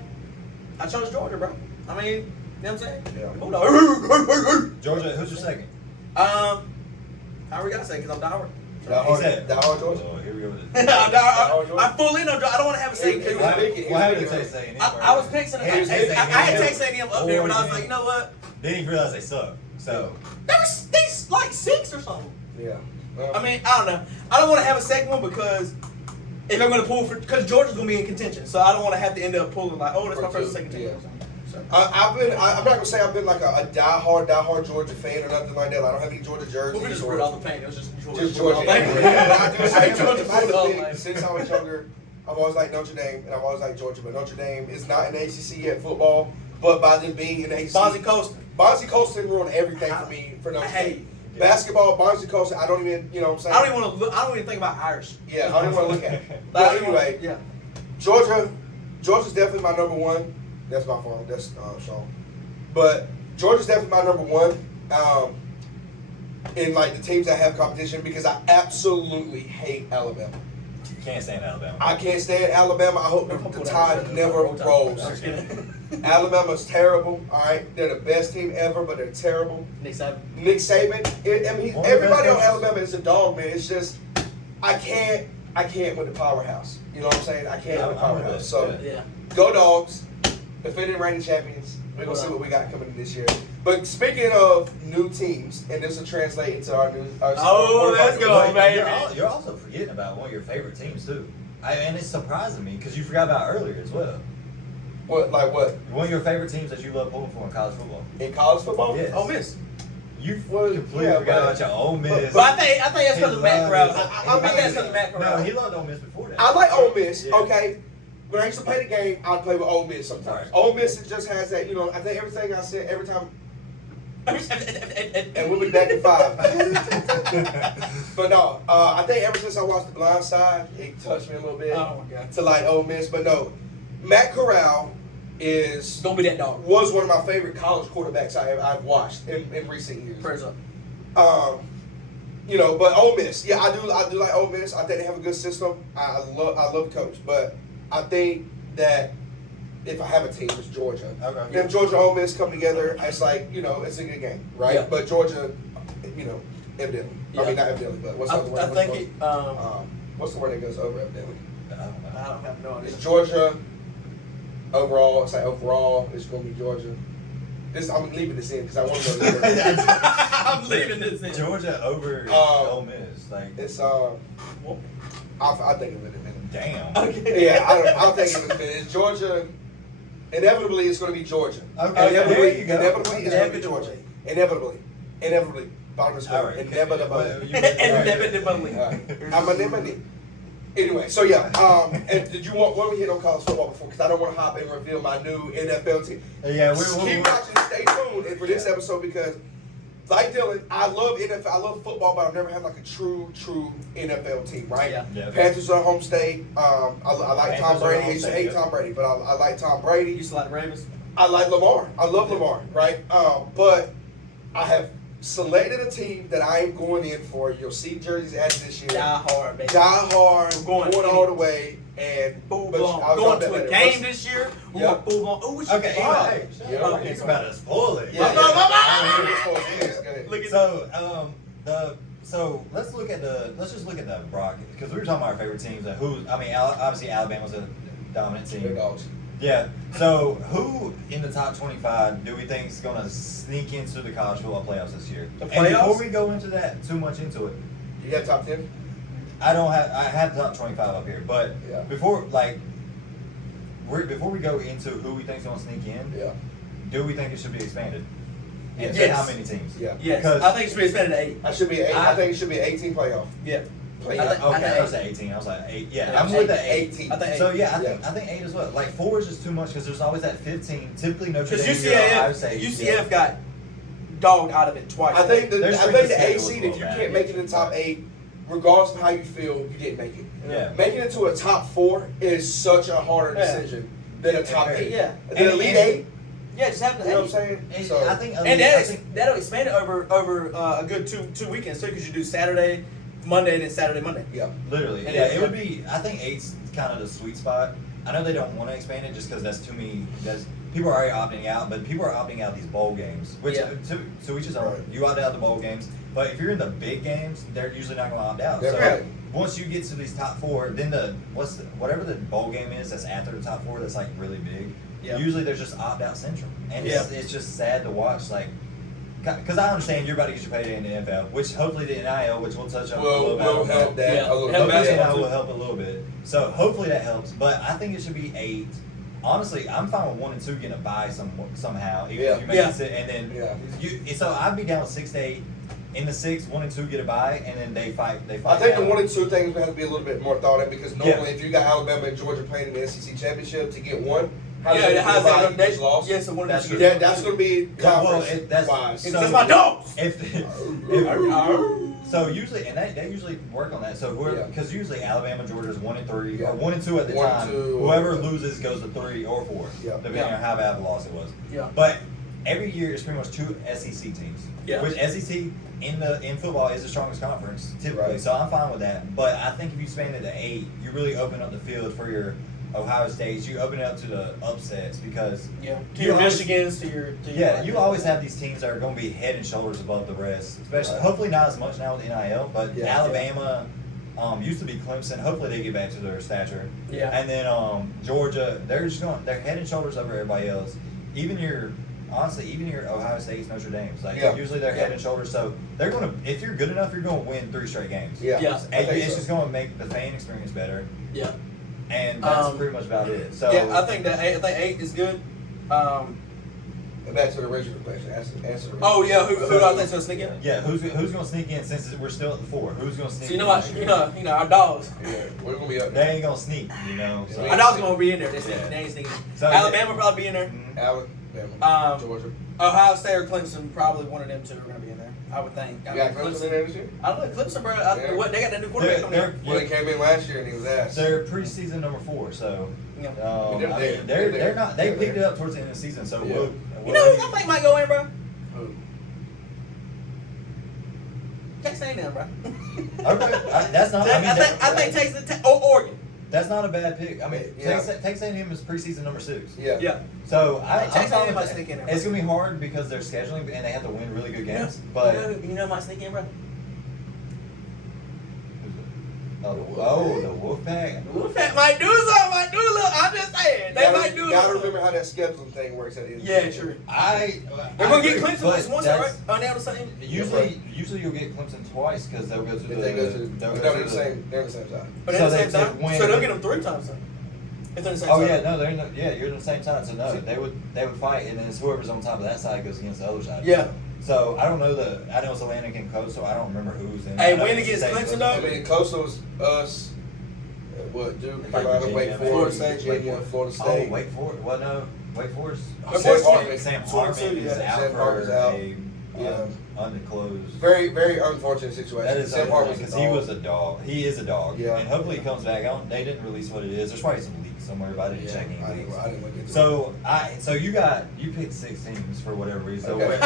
I chose Georgia, bro. I mean, you know what I'm saying? Yeah. Bulldog. Georgia, who's your second? How we gotta say? Because I'm Doward. He said, Doward, Georgia. Oh, here we go with I'm this. Doward. I'm full in on Georgia. I don't want to have a second. He was Why picking- why he did was it picking- say saying? I was picking. I had Texas A&M up there, but I was like, you know what? Then he realized they suck. So They like 6 or something. Yeah. I mean, I don't know. I don't want to have a second one because if I'm going to pull because Georgia's going to be in contention, so I don't want to have to end up pulling like, oh, that's my For first or two, second team. yeah. Or something. So. I'm not gonna say I've been like a diehard Georgia fan or nothing like that. I don't have any Georgia jerseys. Well, we just or- read off the paint. It was just Georgia. Just Georgia. Thank you. Yeah, I do say I Georgia if I had to Bulldog, pick, man. since I was younger, I've always liked Notre Dame and I've always liked Georgia, but Notre Dame is not in the ACC yet football. But by them being in the ACC, Bonzie Coast. Bonzie Colston ruined everything for me for Notre I hate Dame. it. Basketball, Bonzie Colston, I don't even, you know what I'm saying? I don't even want to look. I don't even think about Irish. Yeah, I don't even want to look at it. Like, I But don't even anyway, yeah. Georgia's definitely my number one. That's my fault. That's Sean. But Georgia's definitely my number one. In like the teams that have competition because I absolutely hate Alabama. can't stand Alabama. I can't stand Alabama. I hope the tide never rolls. I'm just kidding. Alabama's terrible. All right, they're the best team ever, but they're terrible. Nick Saban. Everybody on Alabama is a dog, man. It's just I can't with the powerhouse. You know what I'm saying? I can't with the powerhouse. So go Dogs, defending reigning champions. We're gonna see what we got coming in this year. But speaking of new teams, and this will translate into our new. Let's go, baby. You're also forgetting about one of your favorite teams too. And it's surprising me because you forgot about earlier as well. What? Like what? One of your favorite teams that you love pulling for in college football. In college football? Yes. Ole Miss. You completely forgot about your Ole Miss. But I think that's because of Matt Corral. I think that's because of Matt Corral. No, he loved Ole Miss before that. I like Ole Miss. Yeah. Okay. When I used to play the game, I'd play with Ole Miss sometimes. Right. Ole Miss just has that, I think everything I said every time. And we'll be back in 5. But no, I think ever since I watched The Blind Side, it touched me a little bit. Oh my God. To like Ole Miss, but no, Matt Corral is gonna be that dog. Was one of my favorite college quarterbacks I've watched in recent years. Praise up. But Ole Miss, yeah, I do like Ole Miss. I think they have a good system. I love the coach, but I think that if I have a team, it's Georgia. Okay. If Georgia and Ole Miss come together, it's like, it's a good game, right? Yeah. But Georgia, evidently. Yeah. I mean, not evidently, but what's the word? What's the word that goes over evidently? I don't have no idea. It's Georgia. Overall, it's going to be Georgia. I'm leaving this in because I want to know. I'm leaving this in. Georgia over Ole Miss, it's I'll think of it in a minute. Damn. Okay. Yeah, I'll think of it in a minute. It's Georgia. Inevitably, it's going to be Georgia. Okay. Inevitably, it's going to be Georgia. Inevitably. Bottom of the score. Inevitably. I'm a Anyway, so yeah, and did you want? What we hit on college football before? Because I don't want to hop and reveal my new NFL team. Yeah, keep watching. Stay tuned and for this episode because, like Dylan, I love NFL. I love football, but I've never had like a true NFL team. Right? Yeah. Panthers are home state. I like Tom Brady. I used to hate Tom Brady, but I like Tom Brady. You used to like the Ravens. I like Lamar. I love Lamar. Right? But I have selected a team that I am going in for. You'll see jerseys added this year. Die hard, baby. Die hard. Going all the way. And full blown. Going to a game this year. We're going full blown. Oh, what you it's about to spoil it. So let's just look at the bracket because we were talking about our favorite teams. Obviously Alabama's a dominant team. They're dogs. Yeah. So who in the top 25 do we think is going to sneak into the college football playoffs this year? The playoffs? And before we go into that, too much into it. You got top 10? I have the top 25 up here, but before we go into who we think is going to sneak in, do we think it should be expanded? And how many teams? Yeah. Yes. I think it should be expanded to 8. I think it should be 18 playoff. Yeah. I was at 18. I was like 8. Yeah, I'm with the 18. I think 8. So I think 8 as well. Like 4 is just too much because there's always that 15. Typically Notre Dame. Because UCF got dogged out of it twice. I think the A seed, if you can't make it in the top 8, regardless of how you feel, you didn't make it. Yeah. Making it to a top 4 is such a harder decision than a top 8. Yeah. The Elite 8. Yeah, just have the 8. You know what I'm saying? I think that'll expand it over a good two weekends too, because you do Saturday, Monday, and then Saturday, Monday. Yeah. Literally. Yeah, it would be. I think 8's kind of the sweet spot. I know they don't want to expand it just because that's too many. People are already opting out, but people are opting out these bowl games, which so each his own. You opt out the bowl games, but if you're in the big games, they're usually not going to opt out. Once you get to these top 4, then whatever the bowl game is that's after the top 4 that's like really big. Yeah. Usually there's just opt out central, and it's just sad to watch. Like, because I understand you're about to get your payday in the NFL, which hopefully the NIL, which we'll touch on a little bit. Will help that a little bit. NIL will help a little bit. So hopefully that helps. But I think it should be 8. Honestly, I'm fine with 1 and 2 getting a bye somehow. Even if you make it, and then so I'd be down with 6 to 8. In the 6, 1 and 2 get a bye, and then they fight. I think the 1 and 2 things have to be a little bit more thought in because normally if you got Alabama and Georgia playing in the SEC championship to get 1. How's that lost? Yes, so that's going to be conference wise. That's my dogs. So usually, and they usually work on that. So because usually Alabama, Georgia is 1 and 3, or 1 and 2 at the time. Whoever loses goes to 3 or 4, depending on how bad of a loss it was. Yeah. But every year it's pretty much 2 SEC teams. Yeah. Which SEC in football is the strongest conference typically. Right. So I'm fine with that. But I think if you expand it to 8, you really open up the field for your Ohio States, you open it up to the upsets because to your Michigans, to your you always have these teams that are going to be head and shoulders above the rest. Especially, hopefully not as much now with NIL, but Alabama used to be Clemson. Hopefully they get back to their stature. Yeah. And then Georgia, they're head and shoulders over everybody else. Even your Ohio State's, Notre Dame's, usually they're head and shoulders. So they're going to, if you're good enough, you're going to win 3 straight games. Yeah. And it's just going to make the fan experience better. Yeah. And that's pretty much about it. So I think 8 is good. Back to the original question. Answer the original. Oh yeah, who do I think's gonna sneak in? Yeah, who's gonna sneak in since we're still at the 4? Who's gonna sneak? So in? you know our dogs. Yeah, we're gonna be up They there. ain't gonna sneak, So. Our dogs gonna be in there. They ain't sneaking. So, Alabama will probably be in there. Alabama, Georgia. Ohio State or Clemson, probably one of them 2 are gonna be in there. I would think. Yeah, Clemson in there this year? I don't know, Clemson, bro. They got that new quarterback coming in. Well, they came in last year and he was ass. They're preseason number 4, so They're they're not. They picked it up towards the end of the season, so You know who I think might go in, bro? Who? Texas A&M, bro. Okay, that's not. I think Texas or Oregon. That's not a bad pick. I mean, Yeah. Texas A&M is preseason number 6. Yeah. So Texas I'm A&M might fine sneak in with there. that. It's gonna be hard because they're scheduling and they have to win really good games. But you know who might sneak in, bro? the Wolfpack. Wolfpack might do something. Might do a little. I'm just saying they might do. You gotta remember how that scheduling thing works at the end. Yeah, true. They're gonna get Clemson once, right? Oh, they on the same. Usually you'll get Clemson twice because they'll go to They're on the same side. But they're So the same they time. win. So they'll get them 3 times then. If they're the same Oh side. yeah, no, you're on the same side. So no, they would fight, and then it's whoever's on top of that side goes against the other side. Yeah. So I don't know I know it's Atlantic and Coastal. I don't remember who's in. Hey, I know win it's against the same Clemson, I though? mean, Coastal's us. What? Duke, Like Carolina, Virginia, Wake Forest, Virginia, Florida State. Oh, Wake Forest. Well, no, Wake Forest. Sam Hartman is out Sam Hartman's out. for undisclosed. Very, very unfortunate situation. That is Sam Hartman's because he was a dog. He is a dog. Yeah. And hopefully he comes back. They didn't release what it is. There's probably some leaks somewhere, but I didn't check any I leaks. didn't look into it. So you picked 6 teams for whatever reason. So Okay.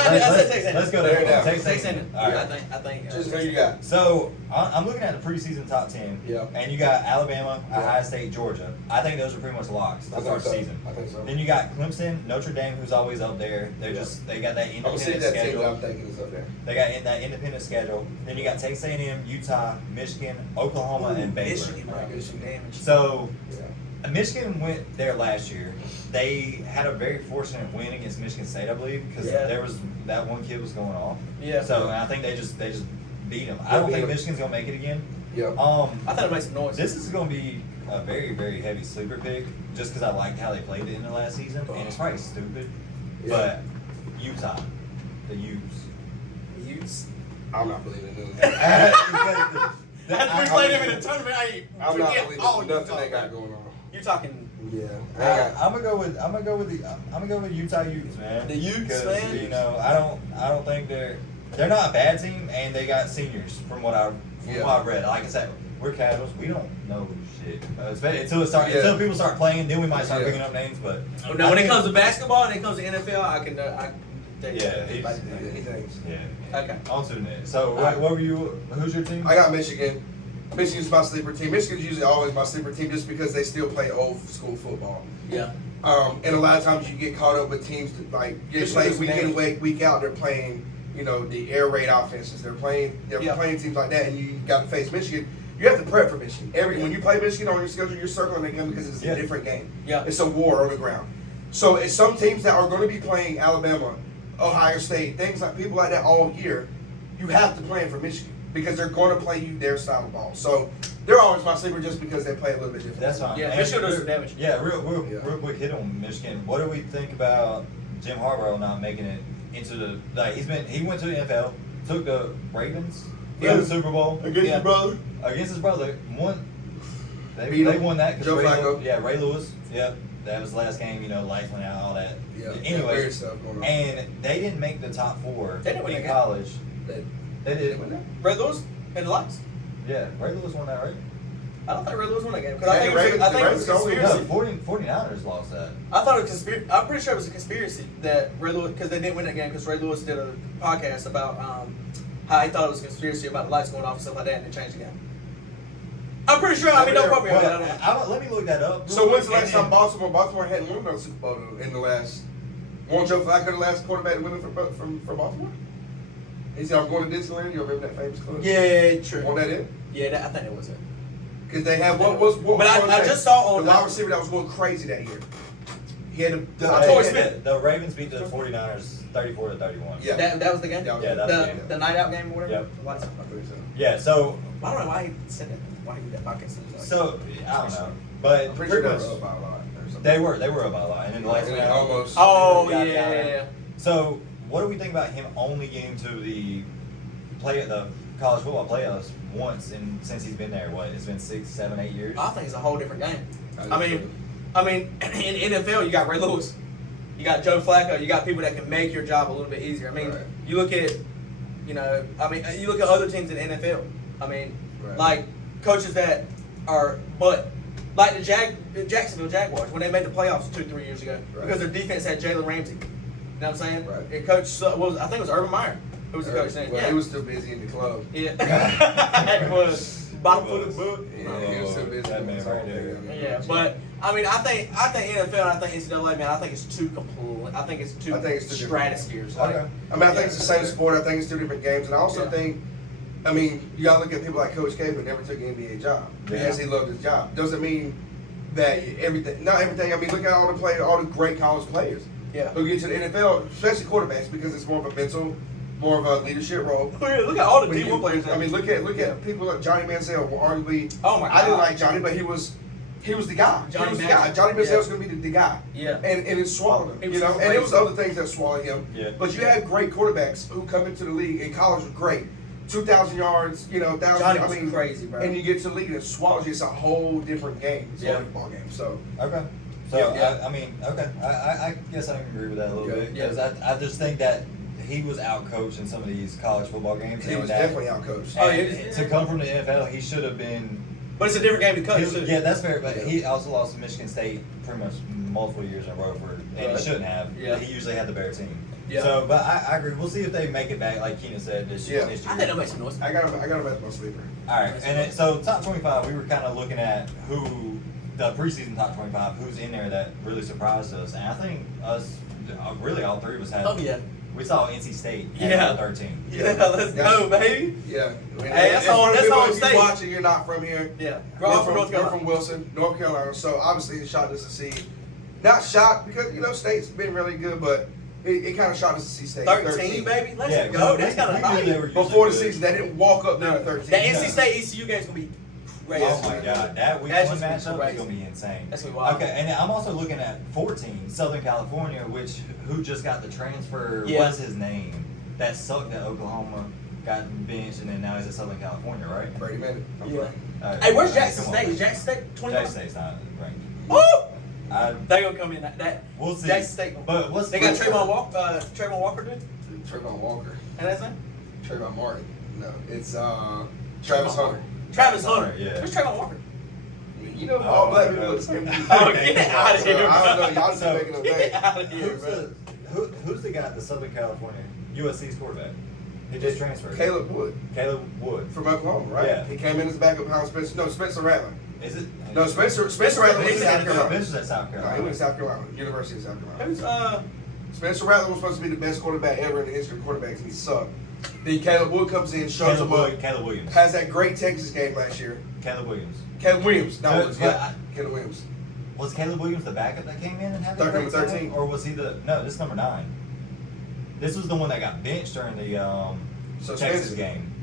let's go There it there. is. Texas Texas A&M. A&M. All right. I think. Just who you got? So I'm looking at the preseason top 10. Yeah. And you got Alabama, Yeah. Ohio State, Georgia. I think those are pretty much locks to start the season. I think so. Then you got Clemson, Notre Dame, who's always up there. They got that I'm gonna see independent that team that schedule. I'm thinking is up there. They got that independent schedule. Then you got Texas A&M, Utah, Michigan, Oklahoma, and Baylor. Michigan, bro. Do some damage. So Yeah. Michigan went there last year. They had a very fortunate win against Michigan State, I believe, because there was that one kid was going off. Yeah. So and I think they just beat them. I don't think Michigan's gonna make it again. Yeah. I thought it made some noise. This is gonna be a very, very heavy sleeper pick, just because I liked how they played it in the last season, and it's probably stupid, but Utah, the Utes. Utes. I'm not believing in that. After we played them in the tournament, I'm not forget believing all nothing they got going on. You're talking. Yeah. I'm gonna go with Utah Utes, man. The Utes, 'Cause, man? You know, I don't think they're not a bad team, and they got seniors from what I've read. Like I said, we're casuals. We don't know shit until people start playing. Then we might start picking up names. But Now, when it comes to basketball and it comes to NFL, I can Okay. On to the next. So, what were you? Who's your team? I got Michigan. Michigan's my sleeper team. Michigan's usually always my sleeper team just because they still play old school football. Yeah. And a lot of times you get caught up with teams that get played week in, week out. They're playing, the air raid offenses. They're playing teams like that, and you got to face Michigan. You have to prep for Michigan. When you play Michigan on your schedule, you're circling them because it's a different game. Yeah. It's a war on the ground. So it's some teams that are going to be playing Alabama, Ohio State, things like people like that all year. You have to plan for Michigan because they're going to play you their style of ball. So they're always my sleeper just because they play a little bit different. That's fine. Yeah, Michigan does some damage. Yeah, real quick hit on Michigan. What do we think about Jim Harbaugh not making it into the? He went to the NFL, took the Ravens to the Super Bowl Against your brother? Against his brother, won. Beat They him. won that Joe Flacco. Ray Lewis. Yeah, that was the last game. Lights went out, all that. Yeah. Anyway, Weird stuff going on. and they didn't make the top 4 They didn't win in that game. college. They did. Red Lewis and the Lions. Yeah, Ray Lewis won that, right? I don't think Red Lewis won that game because Yeah, I think the it was a Ravens don't win. conspiracy. No, 49ers lost that. I thought it was conspiracy. I'm pretty sure it was a conspiracy that Ray Lewis, because they didn't win that game because Ray Lewis did a podcast about how he thought it was a conspiracy about the lights going off and stuff like that, and they changed the game. I'm pretty sure. I mean, don't quote me on that. Let me look that up. So when's the last time Baltimore hadn't won a Super Bowl in the last? Won't Joe Flacco the last quarterback to win for Baltimore? He said, "I'm going to Disneyland." You remember that famous clip? Yeah, true. Was that it? Yeah, I think that was it. Because they have what was But I just saw on the wide receiver that was going crazy that year. He had Torrey Smith. The Ravens beat the 49ers 34-31. Yeah, that was the game. Yeah, that was the game. The night out game or whatever. Yep. I believe so. Yeah, so I don't know why he said that. Why he did that podcast. So I don't know, but I'm pretty pretty sure much they were up by a lot. Or something. they were up by a lot, and then the last And one then almost. Oh got yeah. So what do we think about him only getting to the college football playoffs once since he's been there? What, it's been 6, 7, 8 years? I think it's a whole different game. I mean, in NFL you got Ray Lewis, you got Joe Flacco, you got people that can make your job a little bit easier. I mean, Right. you look at, you look at other teams in the NFL. I mean, Right. like coaches that are, like the Jacksonville Jaguars when they made the playoffs 2-3 years ago Right. because their defense had Jalen Ramsey. You know what I'm saying? Right. And coach I think it was Urban Meyer who was the coach then. Well, Yeah. he was still busy in the club. Yeah. It was bottom of the book. Yeah, he was still busy. That man right there. Yeah, but I mean, I think NFL and I think NCAA, man, I think it's too complete. I think it's two stratospheres. Like, Okay. I mean, I think it's the same sport. I think it's 2 different games, and I also Yeah. think, I mean, you gotta look at people like Coach K who never took an NBA job because he loved his job. Doesn't mean that not everything. I mean, look at all the great college players Yeah. who get to the NFL, especially quarterbacks, because it's more of a mental, more of a leadership role. Look at all the When D1 you- players. I mean, look at people like Johnny Manziel. Arguably, Oh my I didn't God. like Johnny, but he was the guy. Johnny he was the Manziel. guy. Johnny Manziel Yeah. was going to be the guy. Yeah. And it swallowed him. It was You know, crazy. and it was other things that swallowed him. Yeah. But you had great quarterbacks who come into the league in college were great. 2,000 yards, 1,000. Johnny I was mean, crazy, bro. And you get to the league and it swallows you. It's a whole different game. It's a whole football game. So. Okay. So Yeah. I mean, okay, I guess I can agree with that a little bit Yeah. because I just think that he was outcoached in some of these college football games. He and was that- definitely outcoached. Oh, and yeah. to come from the NFL, he should have been. But it's a different game to coach, too. Yeah, that's fair. But Yeah. he also lost to Michigan State pretty much multiple years in a row and Right. he shouldn't have. Yeah. He usually had the better team. Yeah. So, but I agree. We'll see if they make it back, like Keenan said this year. Yeah. I think they'll make some noise. I got him as my sleeper. All right, and so top 25, we were kind of looking at the preseason top 25, who's in there that really surprised us, and I think really all three of us had. Oh, yeah. We saw NC State at Yeah. number 13. Yeah, let's go, baby. Yeah. Hey, that's home If state. you're watching, you're not from here. Yeah. We're from Wilson, North Carolina. So obviously it shocked us to see. Not shocked because State's been really good, but it kind of shocked us to see State 13, baby. Let's Yeah, go. That's kind of we knew they nice. were Before the usually season, they didn't walk up there to 13. That NC State ECU game's gonna be crazy. Oh my God, that week That's one just matchup crazy. is gonna be insane. That's gonna be wild. Okay, and I'm also looking at 14, Southern California, who just got the transfer. Yeah. What's his name? That sucked at Oklahoma, got benched, and then now he's at Southern California, right? Brady Minute. Yeah. Hey, where's Jackson Come on. State? Is Jackson State 21? Jackson State's not ranked. Woo! I, They gonna come in that. We'll see. Jackson State. But what's They got Trayvon Walker, dude. Trayvon Walker. And that's name? Trayvon Martin. No, it's Travis Hunter. Travis Hunter. Yeah. Where's Trayvon Walker? You know, all black people look the same. Oh, get out of So, here. I don't know. Y'all just So, making a Get thing. out of here, bro. who's the guy at the Southern California USC's quarterback? He just transferred. Caleb Wood Caleb Wood. from Oklahoma, right? Yeah. He came in as backup behind Spencer. No, Spencer Rattler. Is it? No, Spencer Rattler was in South Carolina. Spencer's at South No, he Carolina. went to South Carolina, University of South Carolina. Who's Spencer Rattler was supposed to be the best quarterback ever in the history of quarterbacks, and he sucked. Then Caleb Wood comes in, shows him up, Caleb Williams. has that great Texas game last year. Caleb Williams. Caleb Williams. No, No, it was but Caleb Williams. Was Caleb Williams the backup that came in and had the Number great 13? 13. Or was he no, this is number 9. This was the one that got benched during the So Texas Spencer- game.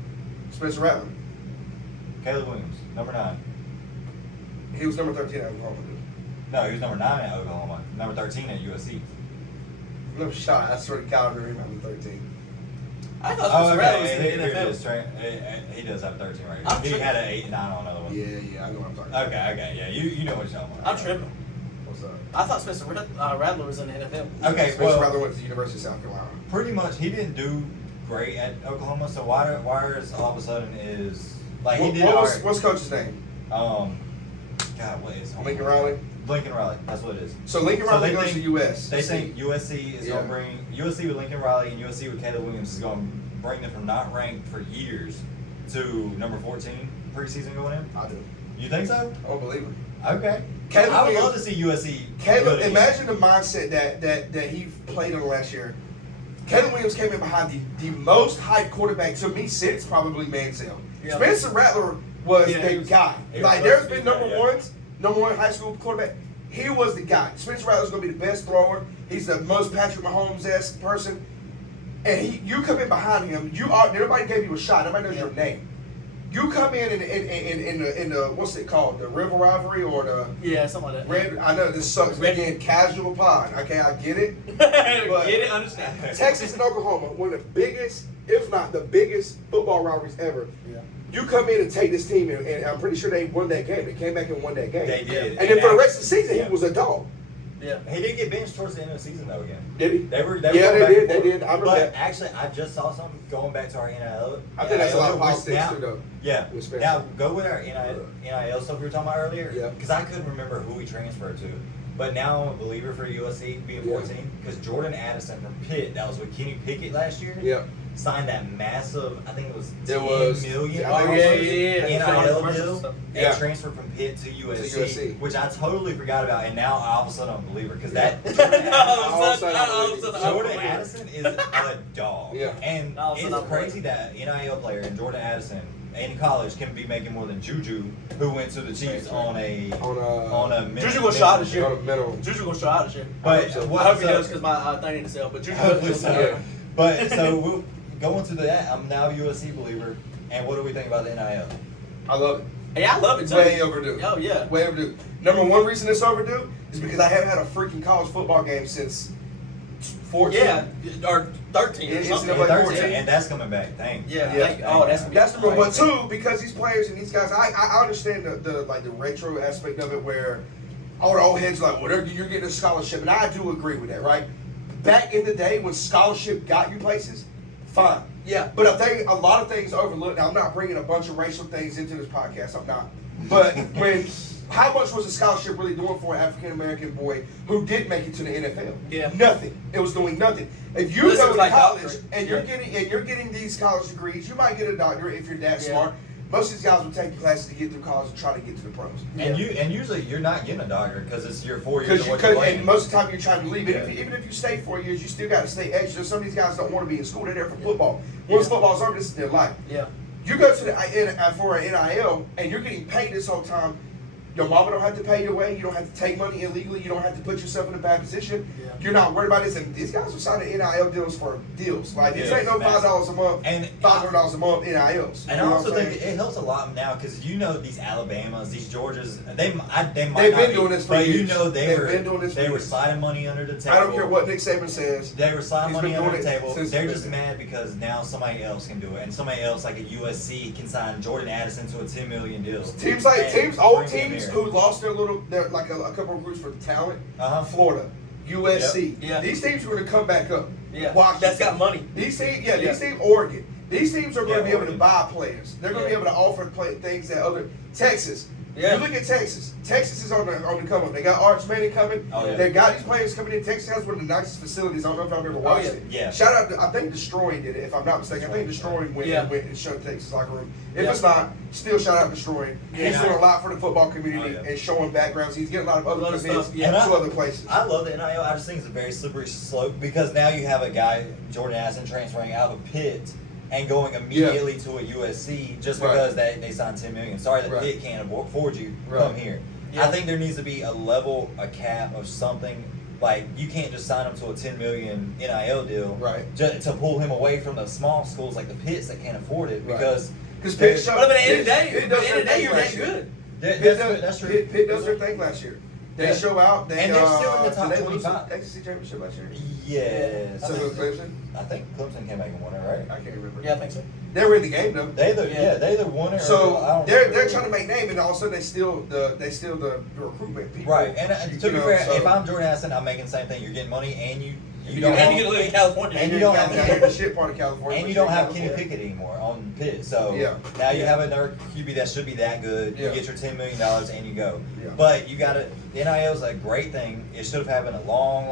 Spencer Rattler. Caleb Williams, number 9. He was number 13 at Oklahoma, dude. No, he was number 9 at Oklahoma. Number 13 at USC. No shot. I swear to God, I remember number 13. I thought Oh, Spencer Rattler was okay. in Here the it is. NFL. He does have 13 right I'm here. He tripping. had an 8 and 9 on another one. Yeah, I know what I'm talking about. Okay, yeah. You know what you're talking about. I'm tripping. What's up? I thought Spencer Rattler was in the NFL. Okay, Spencer well, Rattler went to the University of South Carolina. pretty much he didn't do great at Oklahoma, so why is all of a sudden is like he did alright. What's coach's name? God, what is Lincoln Riley. Lincoln Riley, that's what it is. So Lincoln So Riley they goes think- to US. They think USC is going to bring USC with Lincoln Riley and USC with Caleb Williams is going to bring them from not ranked for years to number 14 preseason going in. I do. You think so? I don't believe it. Okay. Caleb I would Williams- love to see USC. Caleb, good again. imagine the mindset that he played on last year. Caleb Williams came in behind the most hyped quarterback to me since probably Manziel. Yeah. Spencer Rattler was the guy. he was Like, supposed there's to be been that, number one high school quarterback. He was the guy. Spencer Rattler's going to be the best thrower. He's the most Patrick Mahomes-esque person. And you come in behind him. Nobody gave you a shot. Nobody knows your name. You come in the what's it called? The River Rivalry or the something like that. Red? I know this sucks. Again, casual pod. Okay, I get it. Get it? Understand? Texas and Oklahoma, one of the biggest, if not the biggest, football rivalries ever. Yeah. You come in and take this team, and I'm pretty sure they won that game. They came back and won that game. They did. And then for the rest of the season, he was a dog. Yeah. He did get benched towards the end of the season though again. Did he? They were Yeah, going they back did. and They forth. did. I remember But that. actually, I just saw something going back to our NIL. I think that's a lot of which politics now- too, though. Yeah. with Spencer. Now go with our NIL stuff we were talking about earlier. Yeah. Because I couldn't remember who we transferred to. But now I'm a believer for USC being 14 because Jordan Addison from Pitt, that was with Kenny Pickett last year. Yeah. Signed that massive, I think it was 10 was- million I think it was- NIL Commercial deal stuff. and Yeah. transferred from Pitt to USC, USC. which I totally forgot about, and now all of a sudden I'm a believer because that All of a sudden, Jordan Addison is a dog. Yeah. And All of a it's sudden I'm crazy that NIL player and Jordan Addison in college can be making more than Juju, who went to the Chiefs on a Juju gonna show out this year. on a minimum. Juju gonna show out this year. But I hope so. what- I hope he so- does because my thing didn't sell. But Juju Hopefully does. so. Yeah. But so we'll, going to that, I'm now a USC believer. And what do we think about the NIL? I love it. Hey, I love it too. Way overdue. Oh yeah. Way overdue. Number one reason it's overdue is because I haven't had a freaking college football game since 14. Yeah, or 13 or It's something. number 13, 14. and that's coming back. Dang. Yeah. Yeah. Like, oh, that's gonna be That's number one. great. Two, because these players and these guys, I understand the retro aspect of it where all the old heads are like, well, you're getting a scholarship, and I do agree with that, right? Back in the day when scholarship got you places, fine. Yeah. But a lot of things overlooked. Now, I'm not bringing a bunch of racial things into this podcast. I'm not. But how much was a scholarship really doing for an African American boy who did make it to the NFL? Yeah. Nothing. It was doing nothing. If you This go was to like college doctorate. and you're getting these college degrees, you might get a doctorate if you're that Yeah. smart. Most of these guys will take classes to get through college and try to get to the pros. And usually you're not getting a doctor because it's your 4 years. Because of what you're playing. and most of the time you're trying to leave. Yeah. Even if you stay 4 years, you still got to stay extra. Some of these guys don't want to be in school; they're there for football. Once football's over, this is their life. Yeah. You go to for an NIL, and you're getting paid this whole time. Your mama don't have to pay your way. You don't have to take money illegally. You don't have to put yourself in a bad position. Yeah. You're not worried about this. And these guys are signing NIL deals for deals. Like this Yeah, ain't no $5 a month And $500 a month NILs. And You I know also what I'm think saying? it helps a lot now because these Alabamas, these Georgias, they might They've not been be, doing this for but years. they They've been doing this for were years. sliding money under the table. I don't care what Nick Saban says. They were sliding He's money been under doing the it table. since They're he's just been there. mad because now somebody else can do it, and somebody else like a USC can sign Jordan Addison to a $10 million deal. Old teams who lost their like a couple of groups for talent. Florida, USC. Yep. Yeah. These teams are going to come back up. Yeah. Washington. That's got money. These teams, Oregon. These teams are going to be able to Oregon. buy players. They're going to be able to offer things that other Texas. Yeah. You look at Texas. Texas is on the come up. They got Arch Manning coming. Oh, yeah. They got these players coming in. Texas has one of the nicest facilities. I don't know if I've ever watched yeah. it. Yeah. Shout out to, I think Destroying did it, if I'm not mistaken. I think Destroying went and showed Texas locker room. If Yeah. it's not, still shout out Destroying. Yeah. He's doing a lot for the football community Oh, yeah. and showing backgrounds. He's getting a lot of other Other commits stuff, yeah. to other places. I love the NIL. I just think it's a very slippery slope because now you have a guy, Jordan Addison, transferring out of Pitt and going immediately to a USC just Right. because they signed $10 million. Sorry that Right. Pitt can't afford you. Right. Come here. Yeah. I think there needs to be a cap of something. Like you can't just sign him to a $10 million NIL deal, Right. To pull him away from the small schools like the Pitts that can't afford it Right. because Pitt showed. But at the end of the day, Pitt does their thing you're last that year. good. that's true. Pitt does their thing last year. They Yeah. show out. They And they're still in the top did they lose 25. the SEC championship last year? Yes. So was Clemson. I think Clemson came back and won it, right? I can't remember. Yeah, I think so. They were in the game though. They either won it or I So don't they're remember. trying to make name, and all of a sudden they steal the recruitment people. Right, and to You be know, fair, so- if I'm Jordan Addison, I'm making the same thing. You're getting money, and you You don't get- have, And you can live in California. And you're you don't in have- the shit part of California. and but you you're don't in have Kenny California. Pickett anymore on Pitt. So Yeah. now you Yeah. have another QB that should be that good. Yeah. You get your $10 million and you go. Yeah. But you got to. The NIL is a great thing. It should have happened a long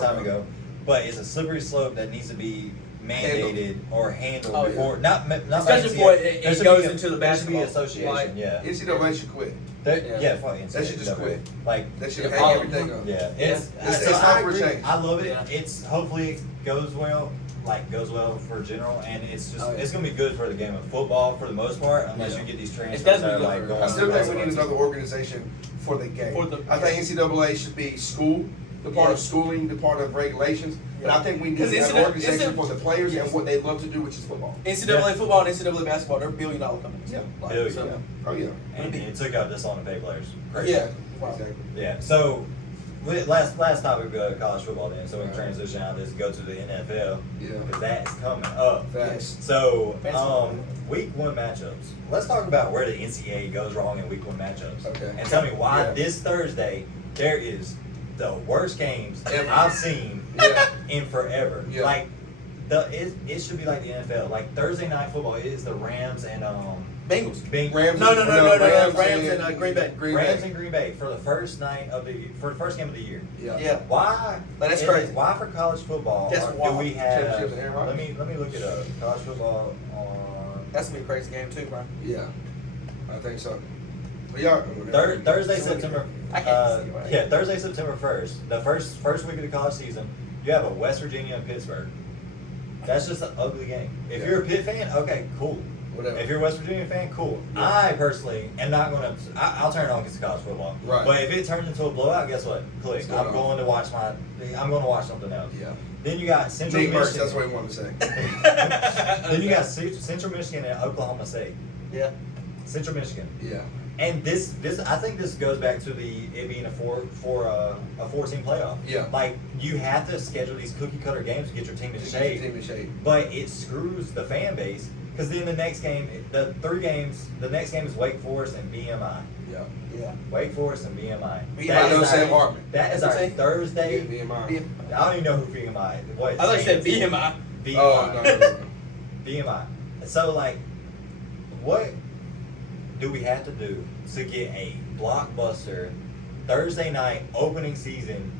time ago. But it's a slippery slope that needs to be mandated or handled Oh, yeah. before. Not Especially by before NCAA. it There should goes be a- into the there should be basketball. association. Like, yeah. NCAA should quit. Yeah, fuck NCAA. They should just quit. Like, They should Yeah, hang all- everything up. yeah, It's so I time for agree. change. I love it. Yeah. It's hopefully it goes well. Like goes well for general, and it's just Oh, yeah. it's gonna be good for the game of football for the most part, unless Yeah. you get these transfers definitely that are good like for- going. I still think we need to another organization for the game. For the- I think NCAA should be school, the part of Yeah. schooling, the part of regulations. But I think we need 'Cause an NCAA organization for the players yes. and what they love to do, which is football. NCAA Yeah. football and NCAA basketball, they're $1 billion companies. Yeah. Like, Billion. so- Oh yeah. and it took out just on the pay players. Crazy. Yeah. Exactly. Yeah. So last topic, college football. Then, so we can Right. transition out of this, go to the NFL. Yeah. Because that is coming up. Facts. So, Baseball. week 1 matchups. Let's talk about where the NCAA goes wrong in week 1 matchups. Okay. And tell me why Yeah. this Thursday there is the worst games Ever. I've seen Yeah. in forever. Yeah. Like it should be like the NFL. Like Thursday night football is the Rams and Bengals. Rams. No, Rams and and Green Bay. Rams and Green Bay for the first night of the first game of the year. Yeah. Yeah. Why? But that's is- crazy. Why for college football That's do wild. we have? Championships and Aaron Let Rodgers. me look it up. College football on That's gonna be a crazy game too, bro. Yeah. I think so. But yeah. Thursday, September. I can't see it, right? Yeah, Thursday, September 1st. The first week of the college season. You have a West Virginia and Pittsburgh. That's just an ugly game. If Yeah. you're a Pitt fan, okay, cool. Whatever. If you're a West Virginia fan, cool. Yeah. I personally am not gonna. I'll turn it on because it's college football. Right. But if it turns into a blowout, guess what? Click. It's going I'm on. going to watch I'm going to watch something else. Yeah. Then you got Central Nick Mertz, Michigan. that's what he wanted to say. Then you got Central Michigan and Oklahoma State. Yeah. Central Michigan. Yeah. And this I think this goes back to it being a 4-team playoff. Yeah. Like you have to schedule these cookie cutter games to get your team in shape. Team in shape. But it screws the fan base because then the next game, the next game is Wake Forest and BMI. Yeah. Yeah. Wake Forest and BMI. BMI. That I know is Sam our- Hartman. That is our What'd you say? Thursday. BMI. I don't even know who BMI is. What? I thought you said BMI. BMI. Oh, no. BMI. So like, what do we have to do to get a blockbuster Thursday night opening season,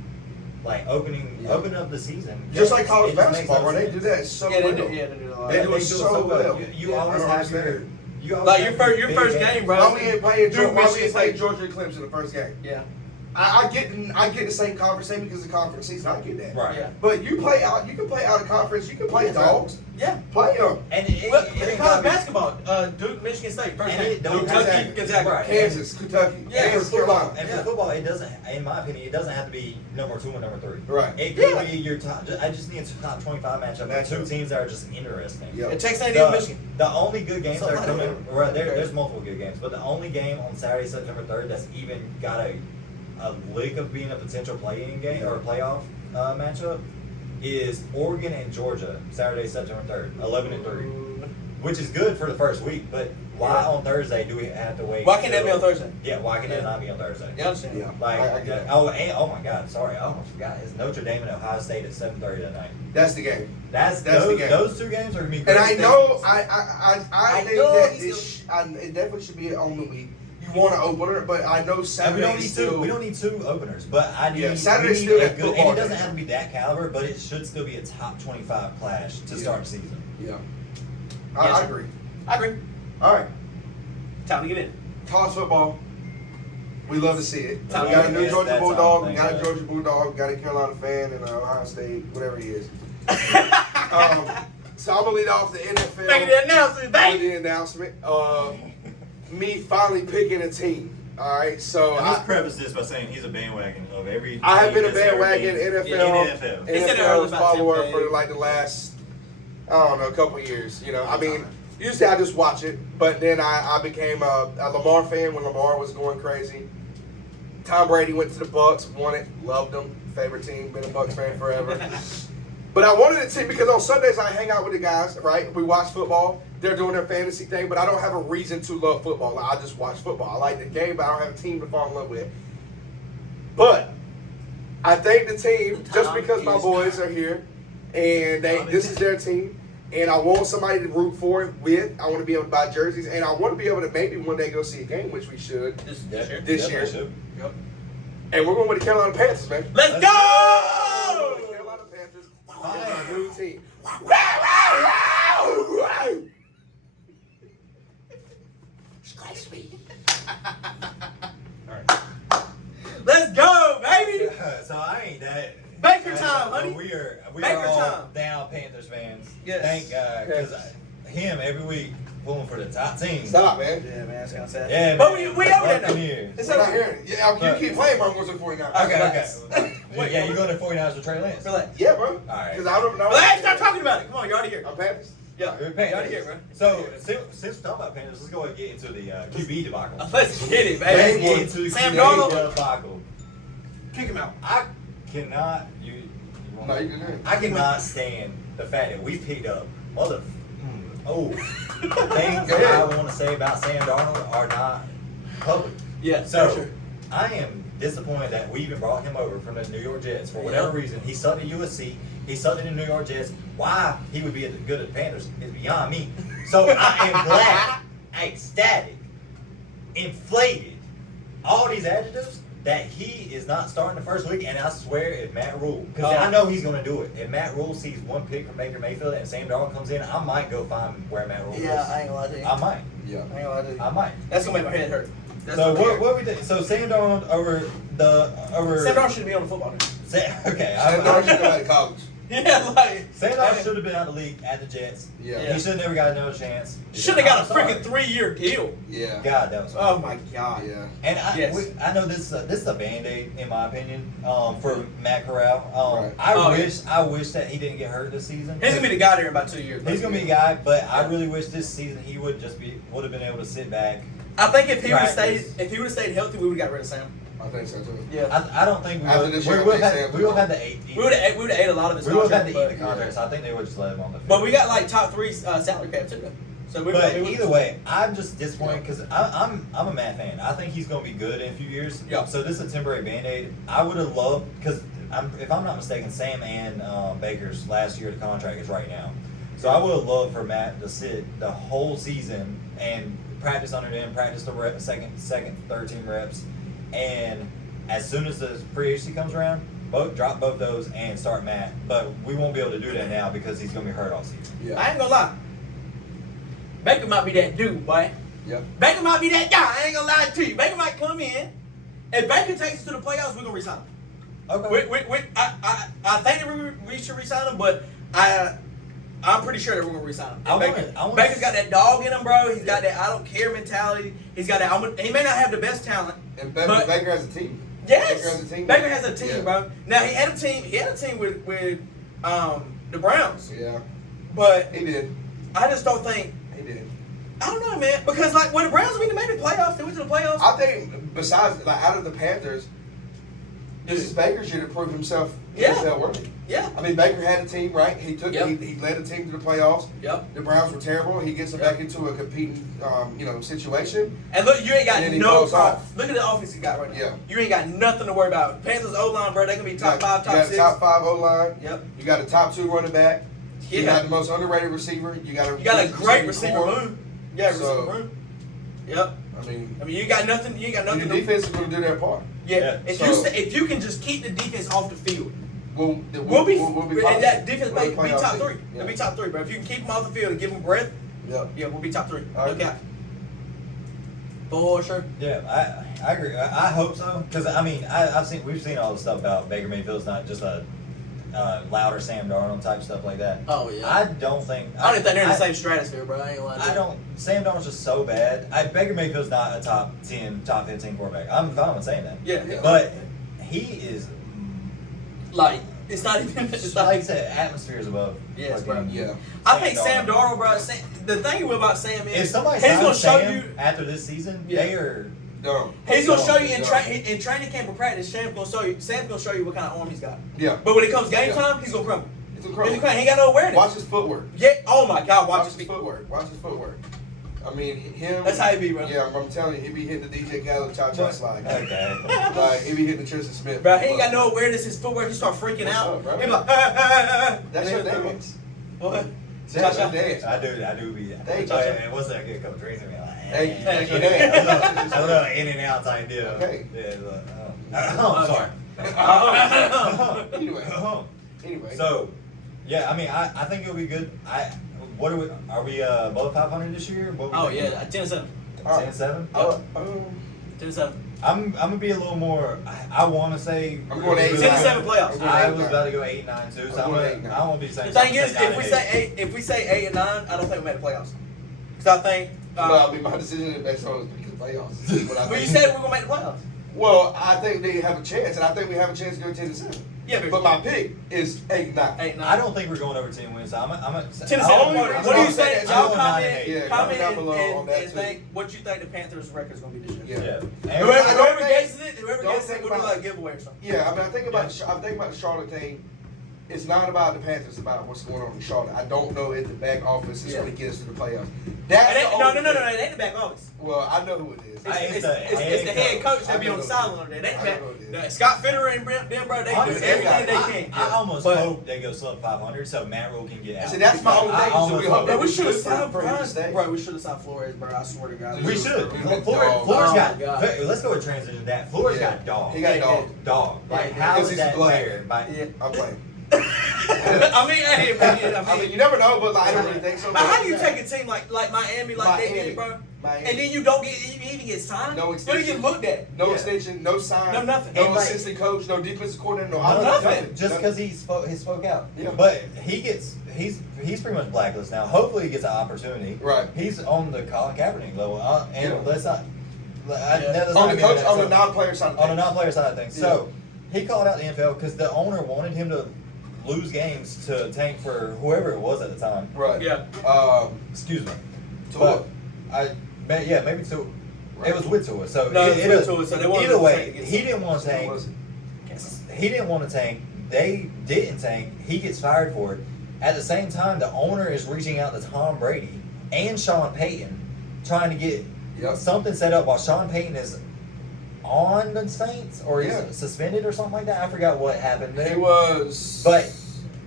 like opening up the season? Just like It college just makes basketball, no where they sense. do that so Yeah, well. they do. Yeah, they do a lot. They do it so well. You Yeah, always I don't have your. understand. You always Like have your big first games. game, bro. Why we ain't playing Duke, Why we Michigan ain't playing State. Georgia and Clemson the first game? Yeah. I get the same conversation because the conference season. I get that. Right. Yeah. But you play out. You can play out of conference. You can play dogs. Yeah. Play them. And Well, it in ain't college gotta be- basketball, Duke, Michigan State, first And game. it don't Kentucky, have to- Gonzaga. Right. Kansas, Kentucky, Yeah, And Kansas, for football, Carolina. and for football, it doesn't. In my opinion, it doesn't have to be number 2 and number 3. Right. It could Yeah. be your top. I just need a top 25 matchup with 2 teams that are just interesting. Yeah. And Texas A&M, The, Michigan. the only good games that are Something like coming. that. Right, Okay. there's multiple good games, but the only game on Saturday, September 3rd, that's even got a lick of being a potential play-in game or playoff matchup is Oregon and Georgia, Saturday, September 3rd, 11-3, which is good for the first week. But why Yeah. on Thursday do we have to wait? Why can't that be till- on Thursday? Yeah, why can that Yeah. not be on Thursday? You understand? Yeah. Like, I get that. oh my God, sorry, I almost forgot. It's Notre Dame and Ohio State at 7:30 tonight. That's the game. That's the those, game. those 2 games are gonna be. And I great. know, I I think know that he's it definitely should be on the week. You want to open it, but I know And Saturday we don't need still. 2. We don't need 2 openers, but I need. Yeah, Saturday's we need still a that good, football and it doesn't game. have to be that caliber, but it should still be a top 25 clash to Yeah. start the season. Yeah, Yes. I agree. I agree. All right, Time to get in. college football. We love to see it. We Time got to a get new in. Georgia That's Bulldog. all. We got a Thank Georgia Bulldog. We got a Carolina fan and Ohio State, whatever he is. So I'm gonna lead off the NFL. Thank you for the announcement, with baby. the announcement. Me finally picking a team. All right, so Let's preface this by saying he's a bandwagon of every. I have team been a that's ever bandwagon been NFL, in NFL. He said it earlier NFL about follower Tim for Bay. like the last, I don't know, a couple of years. You know, I mean, usually I just watch it, but then I became a Lamar fan when Lamar was going crazy. Tom Brady went to the Bucks, won it, loved them, favorite team, been a Bucks fan forever. But I wanted a team because on Sundays I hang out with the guys, right? We watch football. They're doing their fantasy thing, but I don't have a reason to love football. Like, I just watch football. I like the game, but I don't have a team to fall in love with. But I think the team, just because my boys are here, and this is their team, and I want somebody to root for it with. I want to be able to buy jerseys, and I want to be able to maybe one day go see a game, which we should. This Yeah, year. This definitely year. should. Yep. And we're going with the Carolina Panthers, man. Let's go! Carolina Panthers is our new team. Scratch me. Let's go, baby. So I ain't that. Baker time, honey. We are Baker all time. down Panthers fans. Yes. Thank God, because him every week pulling for the top team. Stop, man. Yeah, man, that's kind of sad. Yeah, But man. we over there now. Buccaneers. It's We're not over. hearing it. Yeah, you keep playing, bro. I'm going to 49. Okay. Yeah, you going to 49ers for Trey Lance? Relax. Yeah, bro. All right. Because I don't know. Relax, start talking about it. Come on, you're already here. I'm Panthers. Yeah, You're you're Panthers. already here, bro. So, since we're talking about Panthers, let's go ahead and get into the QB debacle. Let's get it, Let's baby. get into the Sam QB Darnold. debacle. Kick him out. I cannot. No, you can. I cannot stand the fact that we picked up things that I want to say about Sam Darnold are not public. Yeah, So, for sure. I am disappointed that we even brought him over from the New York Jets for whatever reason. He sucked at USC. He sucked at the New York Jets. Why he would be good at the Panthers is beyond me. So I am glad, ecstatic, inflated, all these adjectives that he is not starting the first week. And I swear, if Matt Rule, because I know he's going to do it. If Matt Rule sees one pick from Baker Mayfield and Sam Darnold comes in, I might go find where Matt Rule is. Yeah, I ain't gonna lie to you. I might. Yeah. I ain't gonna lie to you. I might. That's gonna make my head hurt. That's So what what we think? So Sam Darnold over. Sam Darnold shouldn't be on the football team. Okay. I don't should go to college. Yeah, like Sam Darnold should have been out of the league at the Jets. Yeah. He should have never got another chance. should have got a I'm sorry. freaking 3-year deal. Yeah. God, that was. Oh my god. Yeah. And Yes. I know this is a Band-Aid in my opinion for Matt Corral. Right. I wish that he didn't get hurt this season. He's gonna be the guy there in about 2 years. He's gonna be a guy, but I really wish this season he would have been able to sit back. I think if he would have Practice. stayed healthy, we would have got rid of Sam. I think so too. Yeah. I don't think we After would this year, have I think Sam had the 8. We would have ate a lot of his We would have contract. had to eat the but- contract, so I think they would just let him on the field. But we got like top 3 salary cap too. Though. So we But probably either way, I'm just disappointed because I'm a Matt fan. I think he's going to be good in a few years. Yeah. So this is a temporary Band-Aid. I would have loved because if I'm not mistaken, Sam and Baker's last year of the contract is right now. So I would have loved for Matt to sit the whole season and practice under them, practice the second, third team reps, and as soon as the free agency comes around, drop both those and start Matt. But we won't be able to do that now because he's going to be hurt all season. Yeah. I ain't gonna lie. Baker might be that dude, boy. Yeah. Baker might be that guy. I ain't gonna lie to you. Baker might come in. If Baker takes us to the playoffs, we're gonna resign him. Okay. I think that we should resign him, but I'm pretty sure that we're gonna resign him. Baker's got that dog in him, bro. He's got that I don't care mentality. He's got that. He may not have the best talent. And but Baker has a team. yes, Baker has a team. Baker has a team, Yeah. bro. Now he had a team. He had a team with the Browns, Yeah. but He did. I just don't think. He did. I don't know, man. Because like when the Browns made the playoffs, they went to the playoffs. I think besides like out of the Panthers, this is Baker should have proved himself. Yeah. Worthy. Yeah. I mean, Baker had a team, right? He took. Yep. He led the team to the playoffs. Yep. The Browns were terrible. He gets them Yep. back into a competing, situation. And look, you ain't got And then he no falls problem. off. Look at the offense you got right now. Yeah. You ain't got nothing to worry about. Panthers O-line, bro, they gonna be top You 5, top got 6. top 5 O-line. Yep. You got a top 2 running back. You Yeah. got the most underrated receiver. You got a great receiver core. room. Yeah, So- receiver room. Yep. I mean, You ain't got nothing. You ain't got the nothing. defense is going to do their part. Yeah. So- If you can just keep the defense off the field, We'll we'll be positive. and that defense We'll be playoff top team. 3. Yeah. They'll be top 3, bro. If you can keep them off the field and give them breath, Yep. yeah, we'll be top 3. All right. Look out. For sure. Yeah, I agree. I hope so because I mean we've seen all the stuff about Baker Mayfield's not just a louder Sam Darnold type stuff like that. Oh yeah. I don't think. I don't even think they're in the same stratosphere, bro. I ain't gonna lie to you. I don't. Sam Darnold's just so bad. Baker Mayfield's not a top 10, top 15 quarterback. I'm fine with saying that. Yeah. But he is. Like it's not even. It's not Like I said, atmosphere is above. Yes, fucking bro. Yeah. I think Sam Darnold, bro. The thing about Sam is If somebody he's gonna signs show Sam you. after this season, Yeah. they are. Dumb. He's gonna show you Dumb. in training camp or practice. Sam's gonna show you what kind of arm he's got. Yeah. But when it comes game Yeah. time, he's gonna crumble. It's He incredible. ain't got no awareness. Watch his footwork. Yeah. Oh my God. Watch Watch his his feet. footwork. Watch his footwork. I mean, him. That's how he be, bro. Yeah, I'm telling you, he be hitting the DJ Khaled cha-cha slide. Okay. Like, he be hitting the Tristan Smith. Bro, he ain't got no awareness. His footwork, he start freaking What's out. up, bro? He be like, ah. That's your And then- dance. What? That's your Cha-cha. dance. I do be that. Thank you. And what's that good couple drinks in me? Like, Hey, that's your a dance. little in and out type deal. Okay. Yeah, I'm sorry. Anyway. Anyway. So, Yeah, I mean, I think it'll be good. What are we above 500 this year? Oh yeah, 10-7. 10-7. Oh, 10-7. I'm gonna be a little more. I want to say I'm going 10-7 playoffs. I was about to go 8-9 too, so I won't be saying. The thing is, if we say 8 and 9, I don't think we make the playoffs. Because I think. I mean, my decision is based on the playoffs. But you said we're gonna make the playoffs. Well, I think they have a chance, and I think we have a chance to go 10-7. Yeah, but my pick is 8-9. 8-9. I don't think we're going over 10 wins. So I'm 10-7. What What do you say? I'm Y'all comment down below on that and too. think what you think the Panthers' record is gonna be this year. Yeah. Whoever guesses it, we'll do like a giveaway or something. Yeah, I mean, I'm thinking about the Charlotte thing. It's not about the Panthers, it's about what's going on in Charlotte. I don't know if the back office is going to get us to the playoffs. No, it ain't the back office. Well, I know who it is. It's the head coach that be on the sideline there. They ain't back. Scott Fitterer and them, bro, they do everything they can. I almost hope they go sub 500 so Matt Rule can get out. See, that's my only thing. Bro, we should have signed Bro, we should have signed Flores, bro. I swear to God. We should. Flores got. Let's go with transition to that. Flores got dog. He got dog. Dog. Like, how is that fair? I'm playing. I mean, you never know, but like, I don't really think so. But how do you take a team like Miami, like they did, bro? And then you don't even get signed? No extension. What do you get looked at? No extension, no sign. No nothing. No assistant coach, no defensive coordinator, no nothing. Just because he spoke out. Yeah. But he's pretty much blacklisted now. Hopefully he gets an opportunity. Right. He's on the Colin Kaepernick level. Let's not. On the coach, on the non-player side of things. On the non-player side of things. Yeah. So he called out the NFL because the owner wanted him to lose games to tank for whoever it was at the time. Right. Yeah. Excuse me. Tua. Maybe Tua. Right. It was with Tua. So no, it was Tua. So they wanted either way, he didn't want to tank. He didn't want to tank. They didn't tank. He gets fired for it. At the same time, the owner is reaching out to Tom Brady and Sean Payton, trying to get something set up while Sean Payton is on the Saints or he's suspended or something like that. I forgot what happened there. He was, but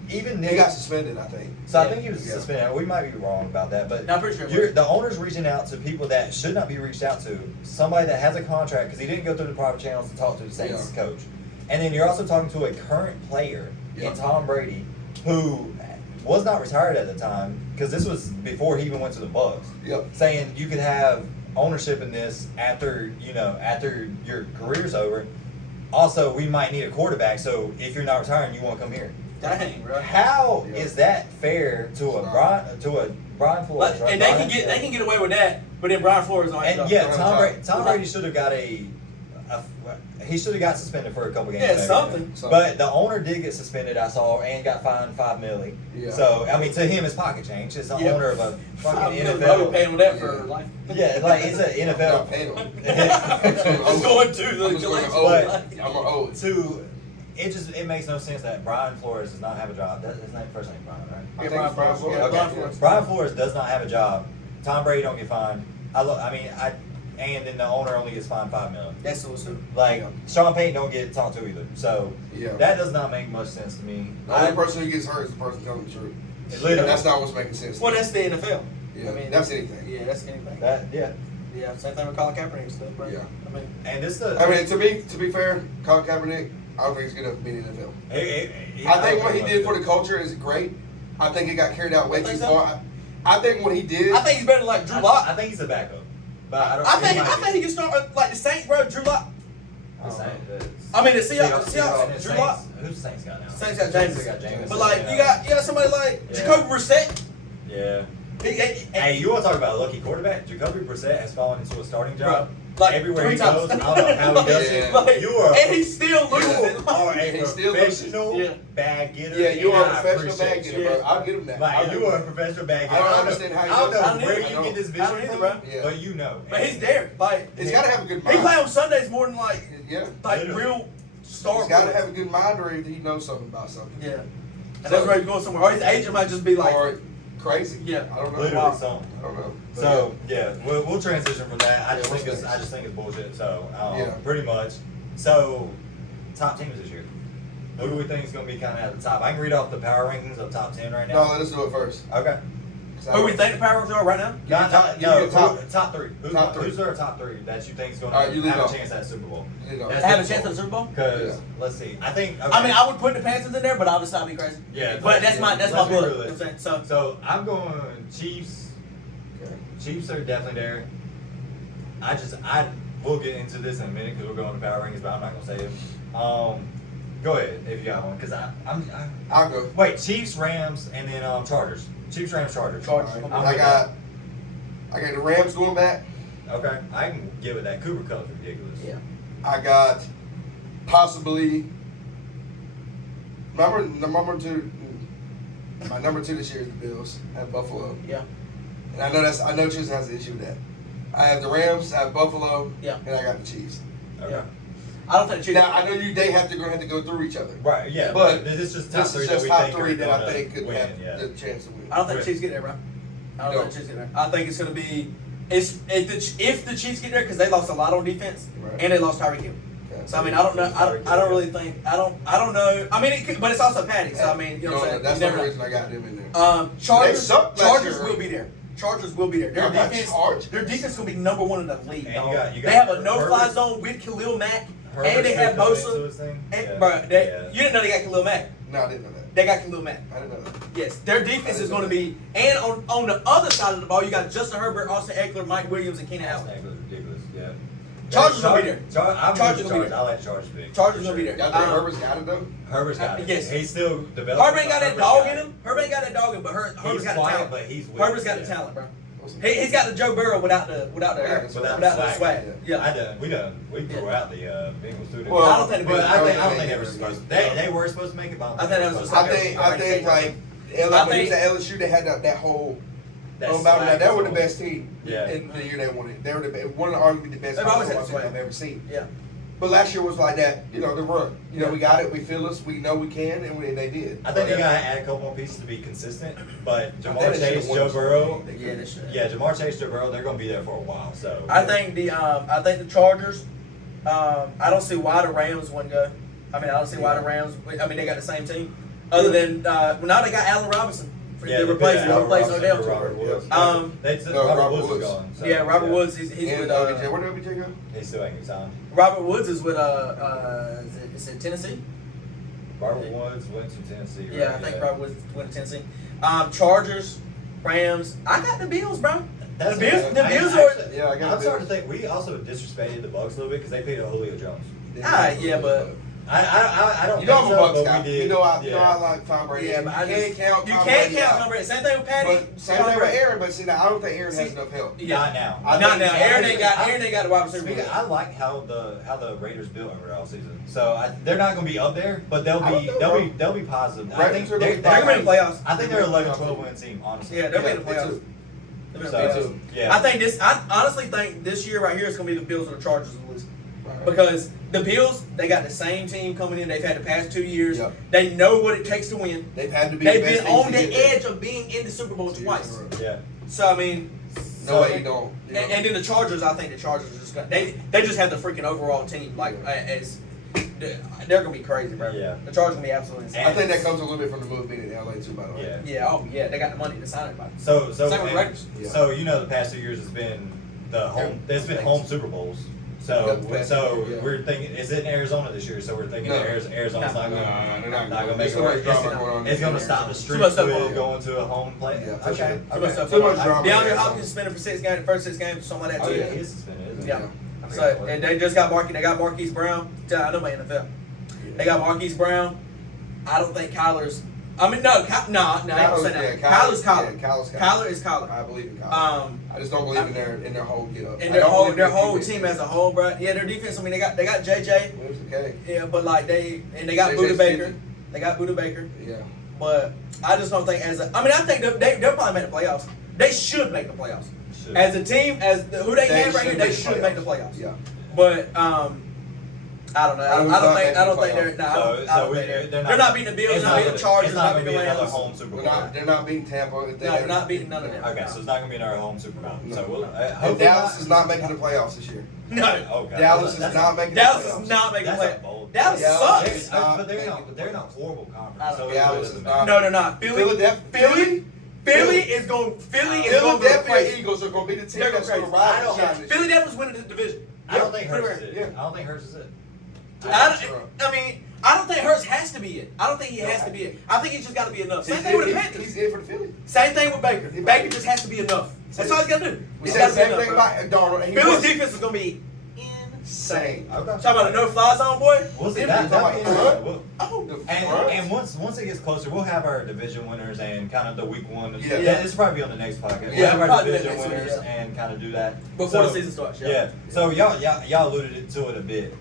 even he got suspended, I think. So I think he was suspended. We might be wrong about that, but I'm pretty sure the owner's reaching out to people that should not be reached out to. Somebody that has a contract because he didn't go through the proper channels to talk to the Saints coach, and then you're also talking to a current player in Tom Brady who was not retired at the time because this was before he even went to the Bucs. Saying you could have ownership in this after your career's over. Also, we might need a quarterback, so if you're not retiring, you want to come here. Dang, bro. How is that fair to a Brian Flores? Right? And they can get away with that, but then Brian Flores don't. And Tom Brady should have got he should have got suspended for a couple games. Yeah, something. But the owner did get suspended, I saw, and got fined $5 million. Yeah. So I mean, to him, it's pocket change. It's the owner of a fucking NFL. Paying with that for life. Yeah, like it's an NFL. I'm going to. I'm old. It makes no sense that Brian Flores does not have a job. His first name Brian, right? Yeah, Brian Flores. Brian Flores does not have a job. Tom Brady don't get fined. And then the owner only gets fined $5 million. That's so stupid. Like Sean Payton don't get talked to either. So that does not make much sense to me. The only person who gets hurt is the person telling the truth. Literally. That's not what's making sense. Well, that's the NFL. Yeah, I mean, that's anything. Yeah, that's anything. Yeah, same thing with Colin Kaepernick and stuff, right? Yeah. I mean, to be fair, Colin Kaepernick, I don't think he's good enough to be in the NFL. I think what he did for the culture is great. I think it got carried out way too far. I think what he did. I think he's better than like Drew Lock. I think he's a backup. But I think he can start like the Saints, bro. Drew Lock. I mean the Seahawks. Drew Lock. Who's the Saints got now? Saints got Jameis. But like you got somebody like Jacoby Brissett. Yeah. Hey, you want to talk about a lucky quarterback? Jacoby Brissett has fallen into a starting job. Like everywhere he goes, I don't know how he does it. And he still loses. Are a professional bag getter. Yeah, you are a professional bag getter, bro. I'll give him that. Like, you are a professional bag getter. I don't understand how you I don't know where you get this vision from, but you know. But he's there. Like, he's got to have a good mind. He play on Sundays more than like real star. He's got to have a good mind, or he knows something about something. Yeah, and that's where he's going somewhere. Or his agent might just be like. Crazy. Yeah, I don't know. Literally, so. I don't know. So we'll transition from that. I just think it's bullshit. So pretty much. So top teams this year. Who do we think is going to be kind of at the top? I can read off the power rankings of top 10 right now. No, let's do it first. Okay. Who we think the power rankings are right now? Top three. Who's their top three that you think is going to have a chance at Super Bowl? Have a chance at the Super Bowl? Because let's see, I think. Okay. I mean, I would put the Panthers in there, but obviously I'd be crazy. Yeah, but that's my book. You know what I'm saying? So I'm going Chiefs. Okay. Chiefs are definitely there. We'll get into this in a minute because we're going to power rankings, but I'm not gonna say it. Go ahead if you got one, because I'll go. Wait, Chiefs, Rams, and then Chargers. Chiefs, Rams, Chargers. Right. I got the Rams going back. Okay, I can give it that. Cooper Cup's ridiculous. Yeah. I got possibly number two. My number two this year is the Bills at Buffalo. Yeah. And I know Tristan has an issue with that. I have the Rams, I have Buffalo, yeah, and I got the Chiefs. Okay. Yeah. I don't think the Chiefs. Now I know they have to go through each other. Right. Yeah. But this is top three that I think could have the chance to win. I don't think the Chiefs get there, bro. I don't think the Chiefs get there. I think it's going to be if the Chiefs get there, because they lost a lot on defense and they lost Tyreek Hill. Okay. So I mean, I don't know. I don't really think. I don't know. I mean, but it's also Patty. So I mean, you know what I'm saying. That's the reason I got them in there. Chargers will be there. Chargers will be there. Their defense is going to be number one in the league. They have a no-fly zone with Khalil Mack, and they have Bosa. You didn't know they got Khalil Mack. No, I didn't know that. They got Khalil Mack. I didn't know that. Yes, their defense is going to be, and on the other side of the ball, you got Justin Herbert, Austin Eckler, Mike Williams, and Keenan Allen. Eckler's ridiculous. Yeah. Chargers will be there. Chargers will be there. I like Chargers big. Chargers will be there. Y'all think Herbert's got it though? Herbert's got it. Yes. He's still developing. Herbert ain't got that dog in him. Herbert ain't got that dog in him, but Herbert's got the talent. But he's Herbert's got the talent, bro. He's got the Joe Burrow without the swag. Yeah. We threw out the Bengals too. Well, I don't think they were supposed. They were supposed to make it. I think like LSU, they had that whole. They were the best team in the year they won it. They were one of arguably the best teams I've ever seen. Yeah. But last year was like that, the run. We got it, we feel us, we know we can, and they did. I think they got to add a couple more pieces to be consistent. But Jamar Chase, Joe Burrow, Jamar Chase, Joe Burrow, they're going to be there for a while. So I think the Chargers. I don't see why the Rams wouldn't go. I mean, I don't see why the Rams. I mean, they got the same team. Other than now they got Allen Robinson. They replaced Odell. Robert Woods. Robert Woods is gone. So, Robert Woods. He's with. Where did OBJ go? He still ain't signed. Robert Woods is with. Is it Tennessee? Robert Woods went to Tennessee. Right? Yeah, I think Robert Woods went to Tennessee. Chargers, Rams. I got the Bills, bro. The Bills are. Yeah, I got. I'm starting to think we also disrespected the Bucs a little bit because they paid Julio Jones. Yeah, but. I don't. You know I'm a Bucs guy. You know I like Tom Brady. Yeah, but you can't count Tom Brady. Same thing with Patty. Same thing with Aaron, but I don't think Aaron has enough help. Yeah. Not now. Not now. Aaron ain't got the wide receiver. I like how the Raiders built over all season. So they're not going to be up there, but they'll be positive. I think they're going to win the playoffs. I think they're 11-12 win team. Honestly. Yeah, they'll be in the playoffs. Yeah. I honestly think this year right here is going to be the Bills or the Chargers in the list. Because the Bills, they got the same team coming in. They've had the past 2 years. Yep. They know what it takes to win. They've had to be. They've been on the edge of being in the Super Bowl twice. Yeah. So I mean, no way you don't. And then the Chargers, I think the Chargers are just they just have the freaking overall team they're gonna be crazy, bro. Yeah. The Chargers gonna be absolutely insane. I think that comes a little bit from the move being in LA too, by the way. Yeah. Oh yeah, they got the money to sign it, by. So same with Raiders. So the past 2 years has been there's been home Super Bowls. So we're thinking, is it in Arizona this year? So we're thinking Arizona's not going to make it. It's going to stop the streak with going to a home play. Yeah, okay. Too much drama. DeAndre Hopkins suspended for first 6 games, something like that too. Oh yeah, he's suspended, isn't he? Yeah. So and they just got Marquise Brown. I know my NFL. They got Marquise Brown. I don't think Kyler's. I mean, no, I don't say that. Kyler's Kyler. Kyler is Kyler. I believe in Kyler. I just don't believe in their whole get up. And their whole team as a whole, bro. Yeah, their defense. I mean, they got JJ. Okay. Yeah, but like they got Buda Baker. They got Buda Baker. Yeah. But I just don't think I think they'll probably make the playoffs. They should make the playoffs. As a team, who they have right here, they should make the playoffs. Yeah. But I don't know. I don't think they're. They're not beating the Bills. They're not beating the Chargers. It's not going to be another home Super Bowl. They're not beating Tampa. They're not beating none of them. Okay, so it's not going to be another home Super Bowl. No. So Dallas is not making the playoffs this year. No. Okay. Dallas is not making the playoffs. Dallas is not making the playoffs. Dallas sucks. But they're in a horrible conference. Dallas is not. No, they're not. Philly. Philly is going to Philadelphia Eagles are going to be the team that's going to ride the shine. Philadelphia's winning the division. I don't think Hurts is it. Yeah. I don't think Hurts is it. I don't think Hurts has to be it. I don't think he has to be it. I think he's just got to be enough. Same thing with the Panthers. He's in for the Philly. Same thing with Baker. Baker just has to be enough. That's all he's got to do. We said the same thing about Darnold. Philly's defense is going to be insane. Okay. Talk about a no-fly zone, boy. We'll see. And once it gets closer, we'll have our division winners and kind of the week one. Yeah. This will probably be on the next podcast. Yeah, We'll have our probably division next week, winners yeah. and kind of do that Before the season starts. Yeah. So y'all alluded to it a bit.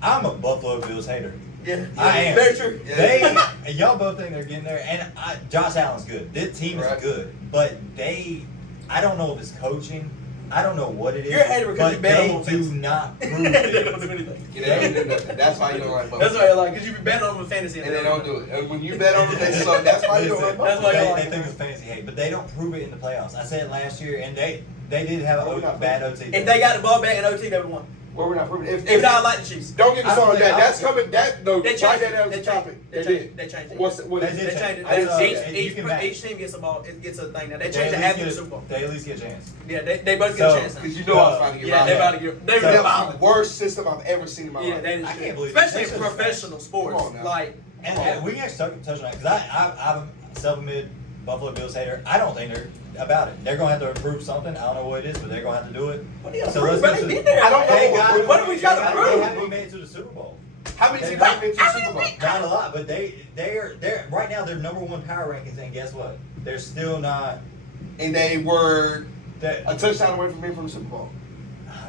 I'm a Buffalo Bills hater. Yeah. I am. Very true. Yeah. Y'all both think they're getting there, and Josh Allen's good. This team is good, but I don't know if it's coaching. I don't know what it is. You're a hater because you bet on them. They do not prove They don't it. do anything. Yeah, they don't do nothing. That's why you don't like Buffalo. That's why you're like, because you be betting on them in fantasy. And they don't do it. And when you bet on them, they suck. That's why you don't like That's Buffalo. why They think it's fantasy hate, but they don't prove it in the playoffs. I said it last year, and they did have a bad OT. If they got the ball back in OT, they would have won. Well, we're not proving it. If not, like the Chiefs. Don't get me started on that. That's They coming. That no. They Write changed that down it. as a topic. They did. They changed it. What They is did it? They changed I didn't see it. it. Each team gets a ball. It gets a thing now. They They changed it at after the least Super Bowl. They at least get a chance. Yeah, they both get a chance now. Because you know I was trying to get Yeah, around they that. about to get. They That were was violent. the worst system I've ever seen in my Yeah, life. that is I true. can't believe Especially they in professional sports. Come on now. Like, And we can actually touch on that because I'm a self-admitted Buffalo Bills hater. I don't think they're about it. They're gonna have to improve something. I don't know what it is, but they're gonna have to do it. what do you So prove? let's They go been to- there. I don't know They what got- proof- What do we try to They prove? haven't even made it to the Super Bowl. How many teams have been to the Super Bowl? Not a lot, but they're right now they're number one power rankings, and guess what? They're still not. And they were They're, a touchdown away from being from the Super Bowl.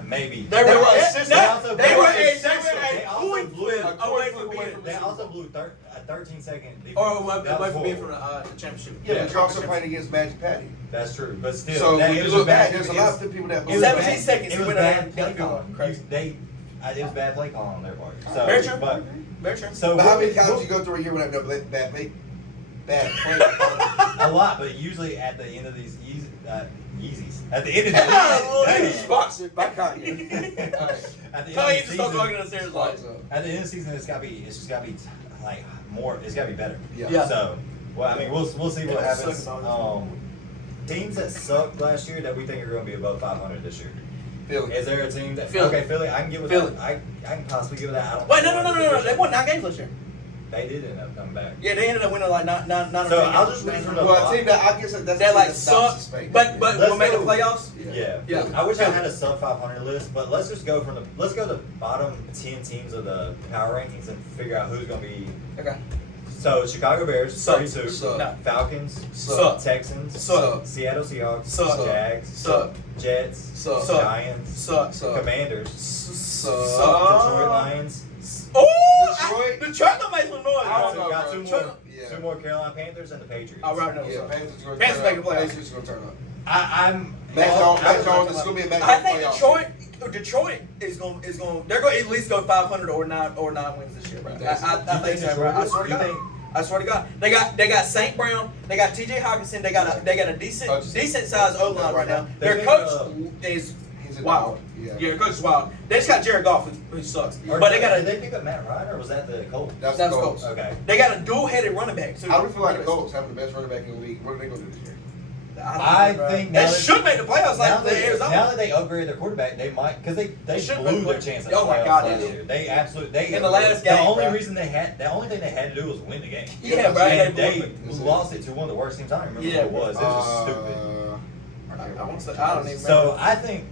maybe. They were a a system. They were They a also coin blew flip a away coin from flip being. away They also blew a 13-second defense. Or That away was from being horrible. from the championship. Yeah, but you're also playing against Magic Patty. That's true, but still. So that, when it you was look bad. back, there's a lot of people that It was believe 17 bad. seconds, It he was went out bad and play got a field goal. calling. Crazy. It was bad play calling on their part. So, Very true. But, Very true. so But how many times you go through a year without no bad play? Bad play. a lot, but usually at the end of these Yeezys. At the end of Hey, the Sponsored by Kanye. At the end Kanye of just the started talking season, upstairs like. at the end of the season, it's just gotta be like more. It's gotta be better. Yeah. So, well, I mean, we'll see what Yeah, happens. sucks about Teams that sucked last year that we think are going to be above 500 this year. Philly. Is there a team that? Philly. Okay, Philly. I can get with Philly. that. I can possibly give that. I don't. Wait, no. They won 9 games last year. They did end up coming back. Yeah, they ended up winning like nine So I'll just read from the Well, a team that I guess that's They like that's suck, space. but Let's we'll make the go. playoffs. Yeah. Yeah. I wish I had a sub 500 list, but let's just go let's go to the bottom 10 teams of the power rankings and figure out who's going to be. Okay. So Chicago Bears, Suck. 32. Suck. No. Falcons, Suck. Texans, Suck. Seattle Seahawks, Suck. Jags, Suck. Jets, Suck. Giants, Suck. Suck. Commanders, Suck. Detroit Lions. Oh, Detroit don't make some noise. I don't know, Got bro. two more Carolina Panthers and the Patriots. All right, no. Yeah, Panthers going Panthers making playoffs. Panthers going to turn up. I'm Mac Jones is going to be a Mac I Jones think Detroit is going. They're going to at least go 500 or nine wins this year, bro. I think so, bro. I swear to God. I swear to God. They got St. Brown. They got T.J. Hawkinson. They got a decent sized O line right now. Their coach is wild. Yeah, their coach is wild. They just got Jared Goff, who sucks. But they got Did they pick up Matt Ryan or was that the Colts? That's the Colts. Okay. They got a dual-headed running back. So I would feel like the Colts having the best running back in the league. What are they going to do this year? I think they should make the playoffs like the Arizona. Now that they upgraded their quarterback, they might because they blew their chance at the Oh my playoffs God, last they year. They absolutely in the last game. The only bro. reason the only thing they had to do was win the game. Yeah, bro. And they lost it to one of the worst teams. I don't remember Yeah, who it was. It was just stupid. I don't even So I think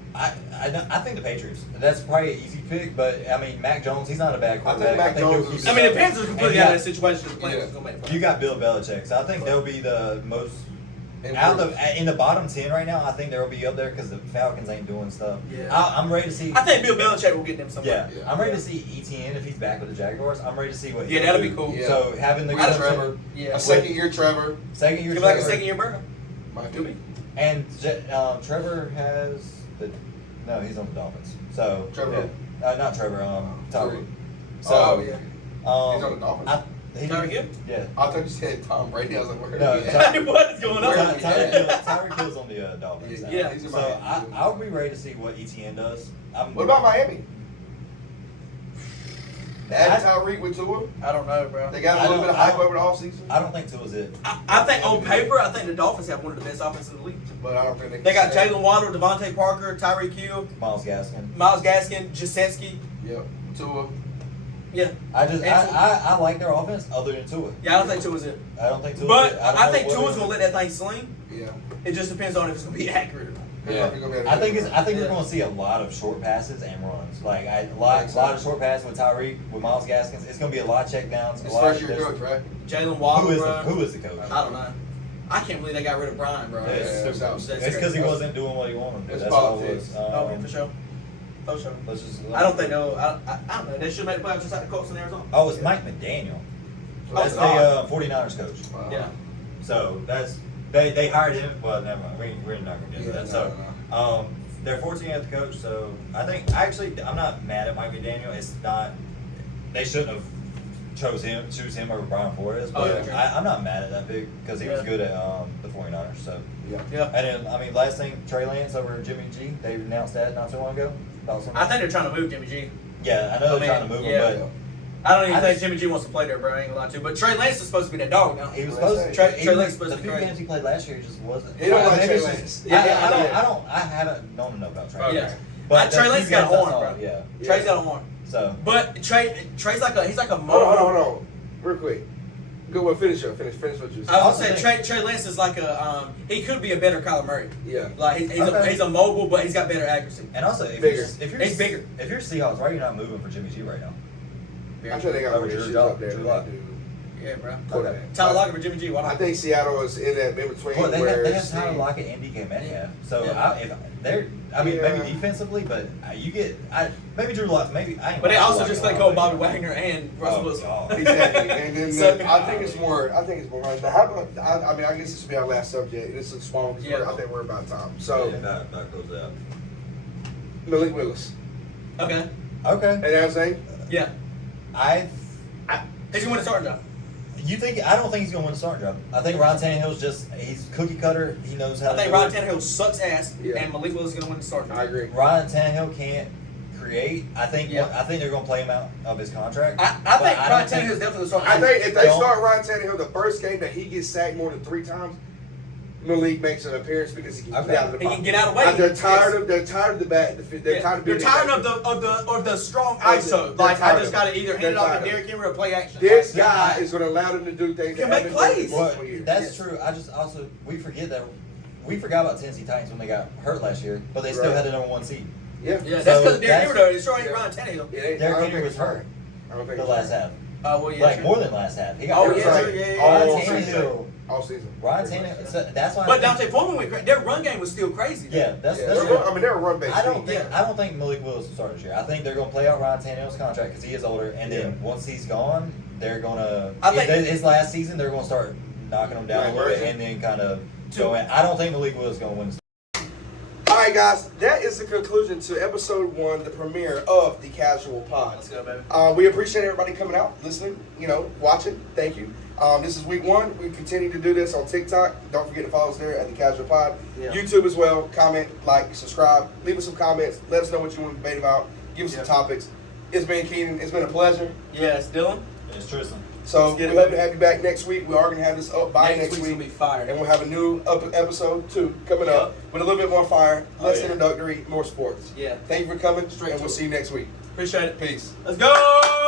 the Patriots. That's probably an easy pick, but I mean Mac Jones, he's not a bad quarterback. Mac he'll Jones keep is- it I mean, the up. Panthers are completely out of that situation. The Panthers Yeah. gonna make the playoffs. You got Bill Belichick, so I think they'll be the most. In the bottom 10 right now, I think they'll be up there because the Falcons ain't doing stuff. Yeah. I'm ready to see. I think Bill Belichick will get them somewhere. Yeah, I'm ready to see ETN if he's back with the Jaguars. I'm ready to see what. Yeah, that'll be cool. Yeah. So having the With Trevor. Yeah. A second year Trevor. second year Give like a Trevor, second year burger. Might be. and Trevor has he's on the Dolphins. So Trevor. yeah. Not Trevor. Tyreek. So Oh, yeah. He's on the Dolphins. Tyreek Hill? Yeah. I thought you said Tom Brady. I was like, where No, are you at? What is going on? Tyreek Hill's on the Dolphins. Yeah. He's in So Miami. I'll be ready to see what ETN does. What about Miami? Add Tyreek with Tua. I don't know, bro. They got a little bit of hype over the offseason. I don't think Tua's it. I think on paper, I think the Dolphins have one of the best offenses in the league. But I don't think They got Jalen Waddle, Devontae Parker, Tyreek Hill, Miles Gaskin. Jasensky. Yep. Tua. Yeah. I like their offense other than Tua. Yeah, I don't think Tua's it. I don't think Tua's But it. I think Tua's gonna let that thing sling. Yeah. It just depends on if it's gonna be accurate or not. Yeah. I think we're going to see a lot of short passes and runs. Like a lot of short passes with Tyreek, with Miles Gaskins. It's going to be a lot of check downs. It's first year coach, right? Jalen Waddle. Who is the coach? I don't know. I can't believe they got rid of Brian, bro. It's because he wasn't doing what he wanted. It's That's all it was. For sure. For sure. I don't think they'll. I don't know. They should make the playoffs just like the Colts in Arizona. Oh, it's Mike McDaniel. That's the 49ers coach. Wow. Yeah. So that's they hired him. Well, never mind. We're not going to get that. So they're fortunate at the coach. So I think I'm not mad at Mike McDaniel. It's not. They shouldn't have choose him over Brian Flores. But I'm not mad at that pick because he was good at the 49ers. So yeah. And then last thing, Trey Lance over Jimmy G. They announced that not so long ago. I think they're trying to move Jimmy G. Yeah, I know they're trying to move him, but. I don't even think Jimmy G wants to play there, bro. I ain't gonna lie to you. But Trey Lance is supposed to be that dog now. He was supposed to. Trey Lance is supposed to be the few great. games he played last year, he just wasn't. He don't like Trey Lance. I haven't known enough about Trey Lance. Yeah. But Trey Lance got a horn, bro. Yeah. Trey's got a horn. So. But Trey's like a mobile. Hold on. Real quick. Good one. Finish what you said. I was gonna say Trey Lance is like he could be a better Kyler Murray. Yeah. Like he's a mobile, but he's got better accuracy. And also, He's bigger. If you're Seahawks, why are you not moving for Jimmy G right now? I'm sure they got more issues up there. Yeah, bro. Okay. Tyler Lockett for Jimmy G. Why not? I think Seattle is in that in between. Well, they have Tyler Steve. Lockett and DK Metcalf. So Yeah. maybe defensively, but maybe Drew Lock. Maybe I. Ain't But they also Lockett just let go of Bobby Wagner and Russell Wilson. Exactly. And then So- I think it's more. I guess this should be our last subject. This is small. I think we're about time. So that goes out. Malik Willis. Okay. And that's saying. Yeah. He's gonna win the starting job. I don't think he's gonna win the starting job. I think Ryan Tannehill's he's cookie cutter. He knows how. I think Ryan Tannehill sucks ass, and Malik Willis is gonna win the starting job. I agree. Ryan Tannehill can't create. I think they're gonna play him out of his contract. I think Ryan Tannehill is definitely the starting. I think if they start Ryan Tannehill the first game that he gets sacked more than 3 times, Malik makes an appearance because he can get out of the pocket. He can get out of the way. They're tired of the back. They're tired of the strong ISO. Like I just gotta either hand it off to Derrick Henry or play action. This guy is gonna allow them to do things. Can make plays. That's true. We forgot about Tennessee Titans when they got hurt last year, but they still had the number 1 seed. Yeah. That's because of Derrick Henry though. It's showing Ryan Tannehill. Derrick Henry was hurt. The last half. More than last half. He got hurt. All season. Ryan Tannehill. So that's why. But Dante Foreman went crazy. Their run game was still crazy. Yeah, that's they're a run based. I don't think Malik Willis will start this year. I think they're gonna play out Ryan Tannehill's contract because he is older, and then once he's gone, they're gonna. His last season, they're gonna start knocking him down a little bit, and then kind of going. I don't think Malik Willis is gonna win. All right, guys, that is the conclusion to episode 1, the premiere of the Casual Pod. Let's go, baby. We appreciate everybody coming out, listening, watching. Thank you. This is week 1. We continue to do this on TikTok. Don't forget to follow us there at the Casual Pod. Yeah. YouTube as well. Comment, like, subscribe. Leave us some comments. Let us know what you want to debate about. Give us some topics. It's been Keenan. It's been a pleasure. Yes, Dylan. It's Tristan. So we hope to have you back next week. We are going to have this up by next week. Gonna be fire. And we'll have a new episode 2 coming up with a little bit more fire, less introductory, more sports. Yeah. Thank you for coming, and we'll see you next week. Appreciate it. Peace. Let's go!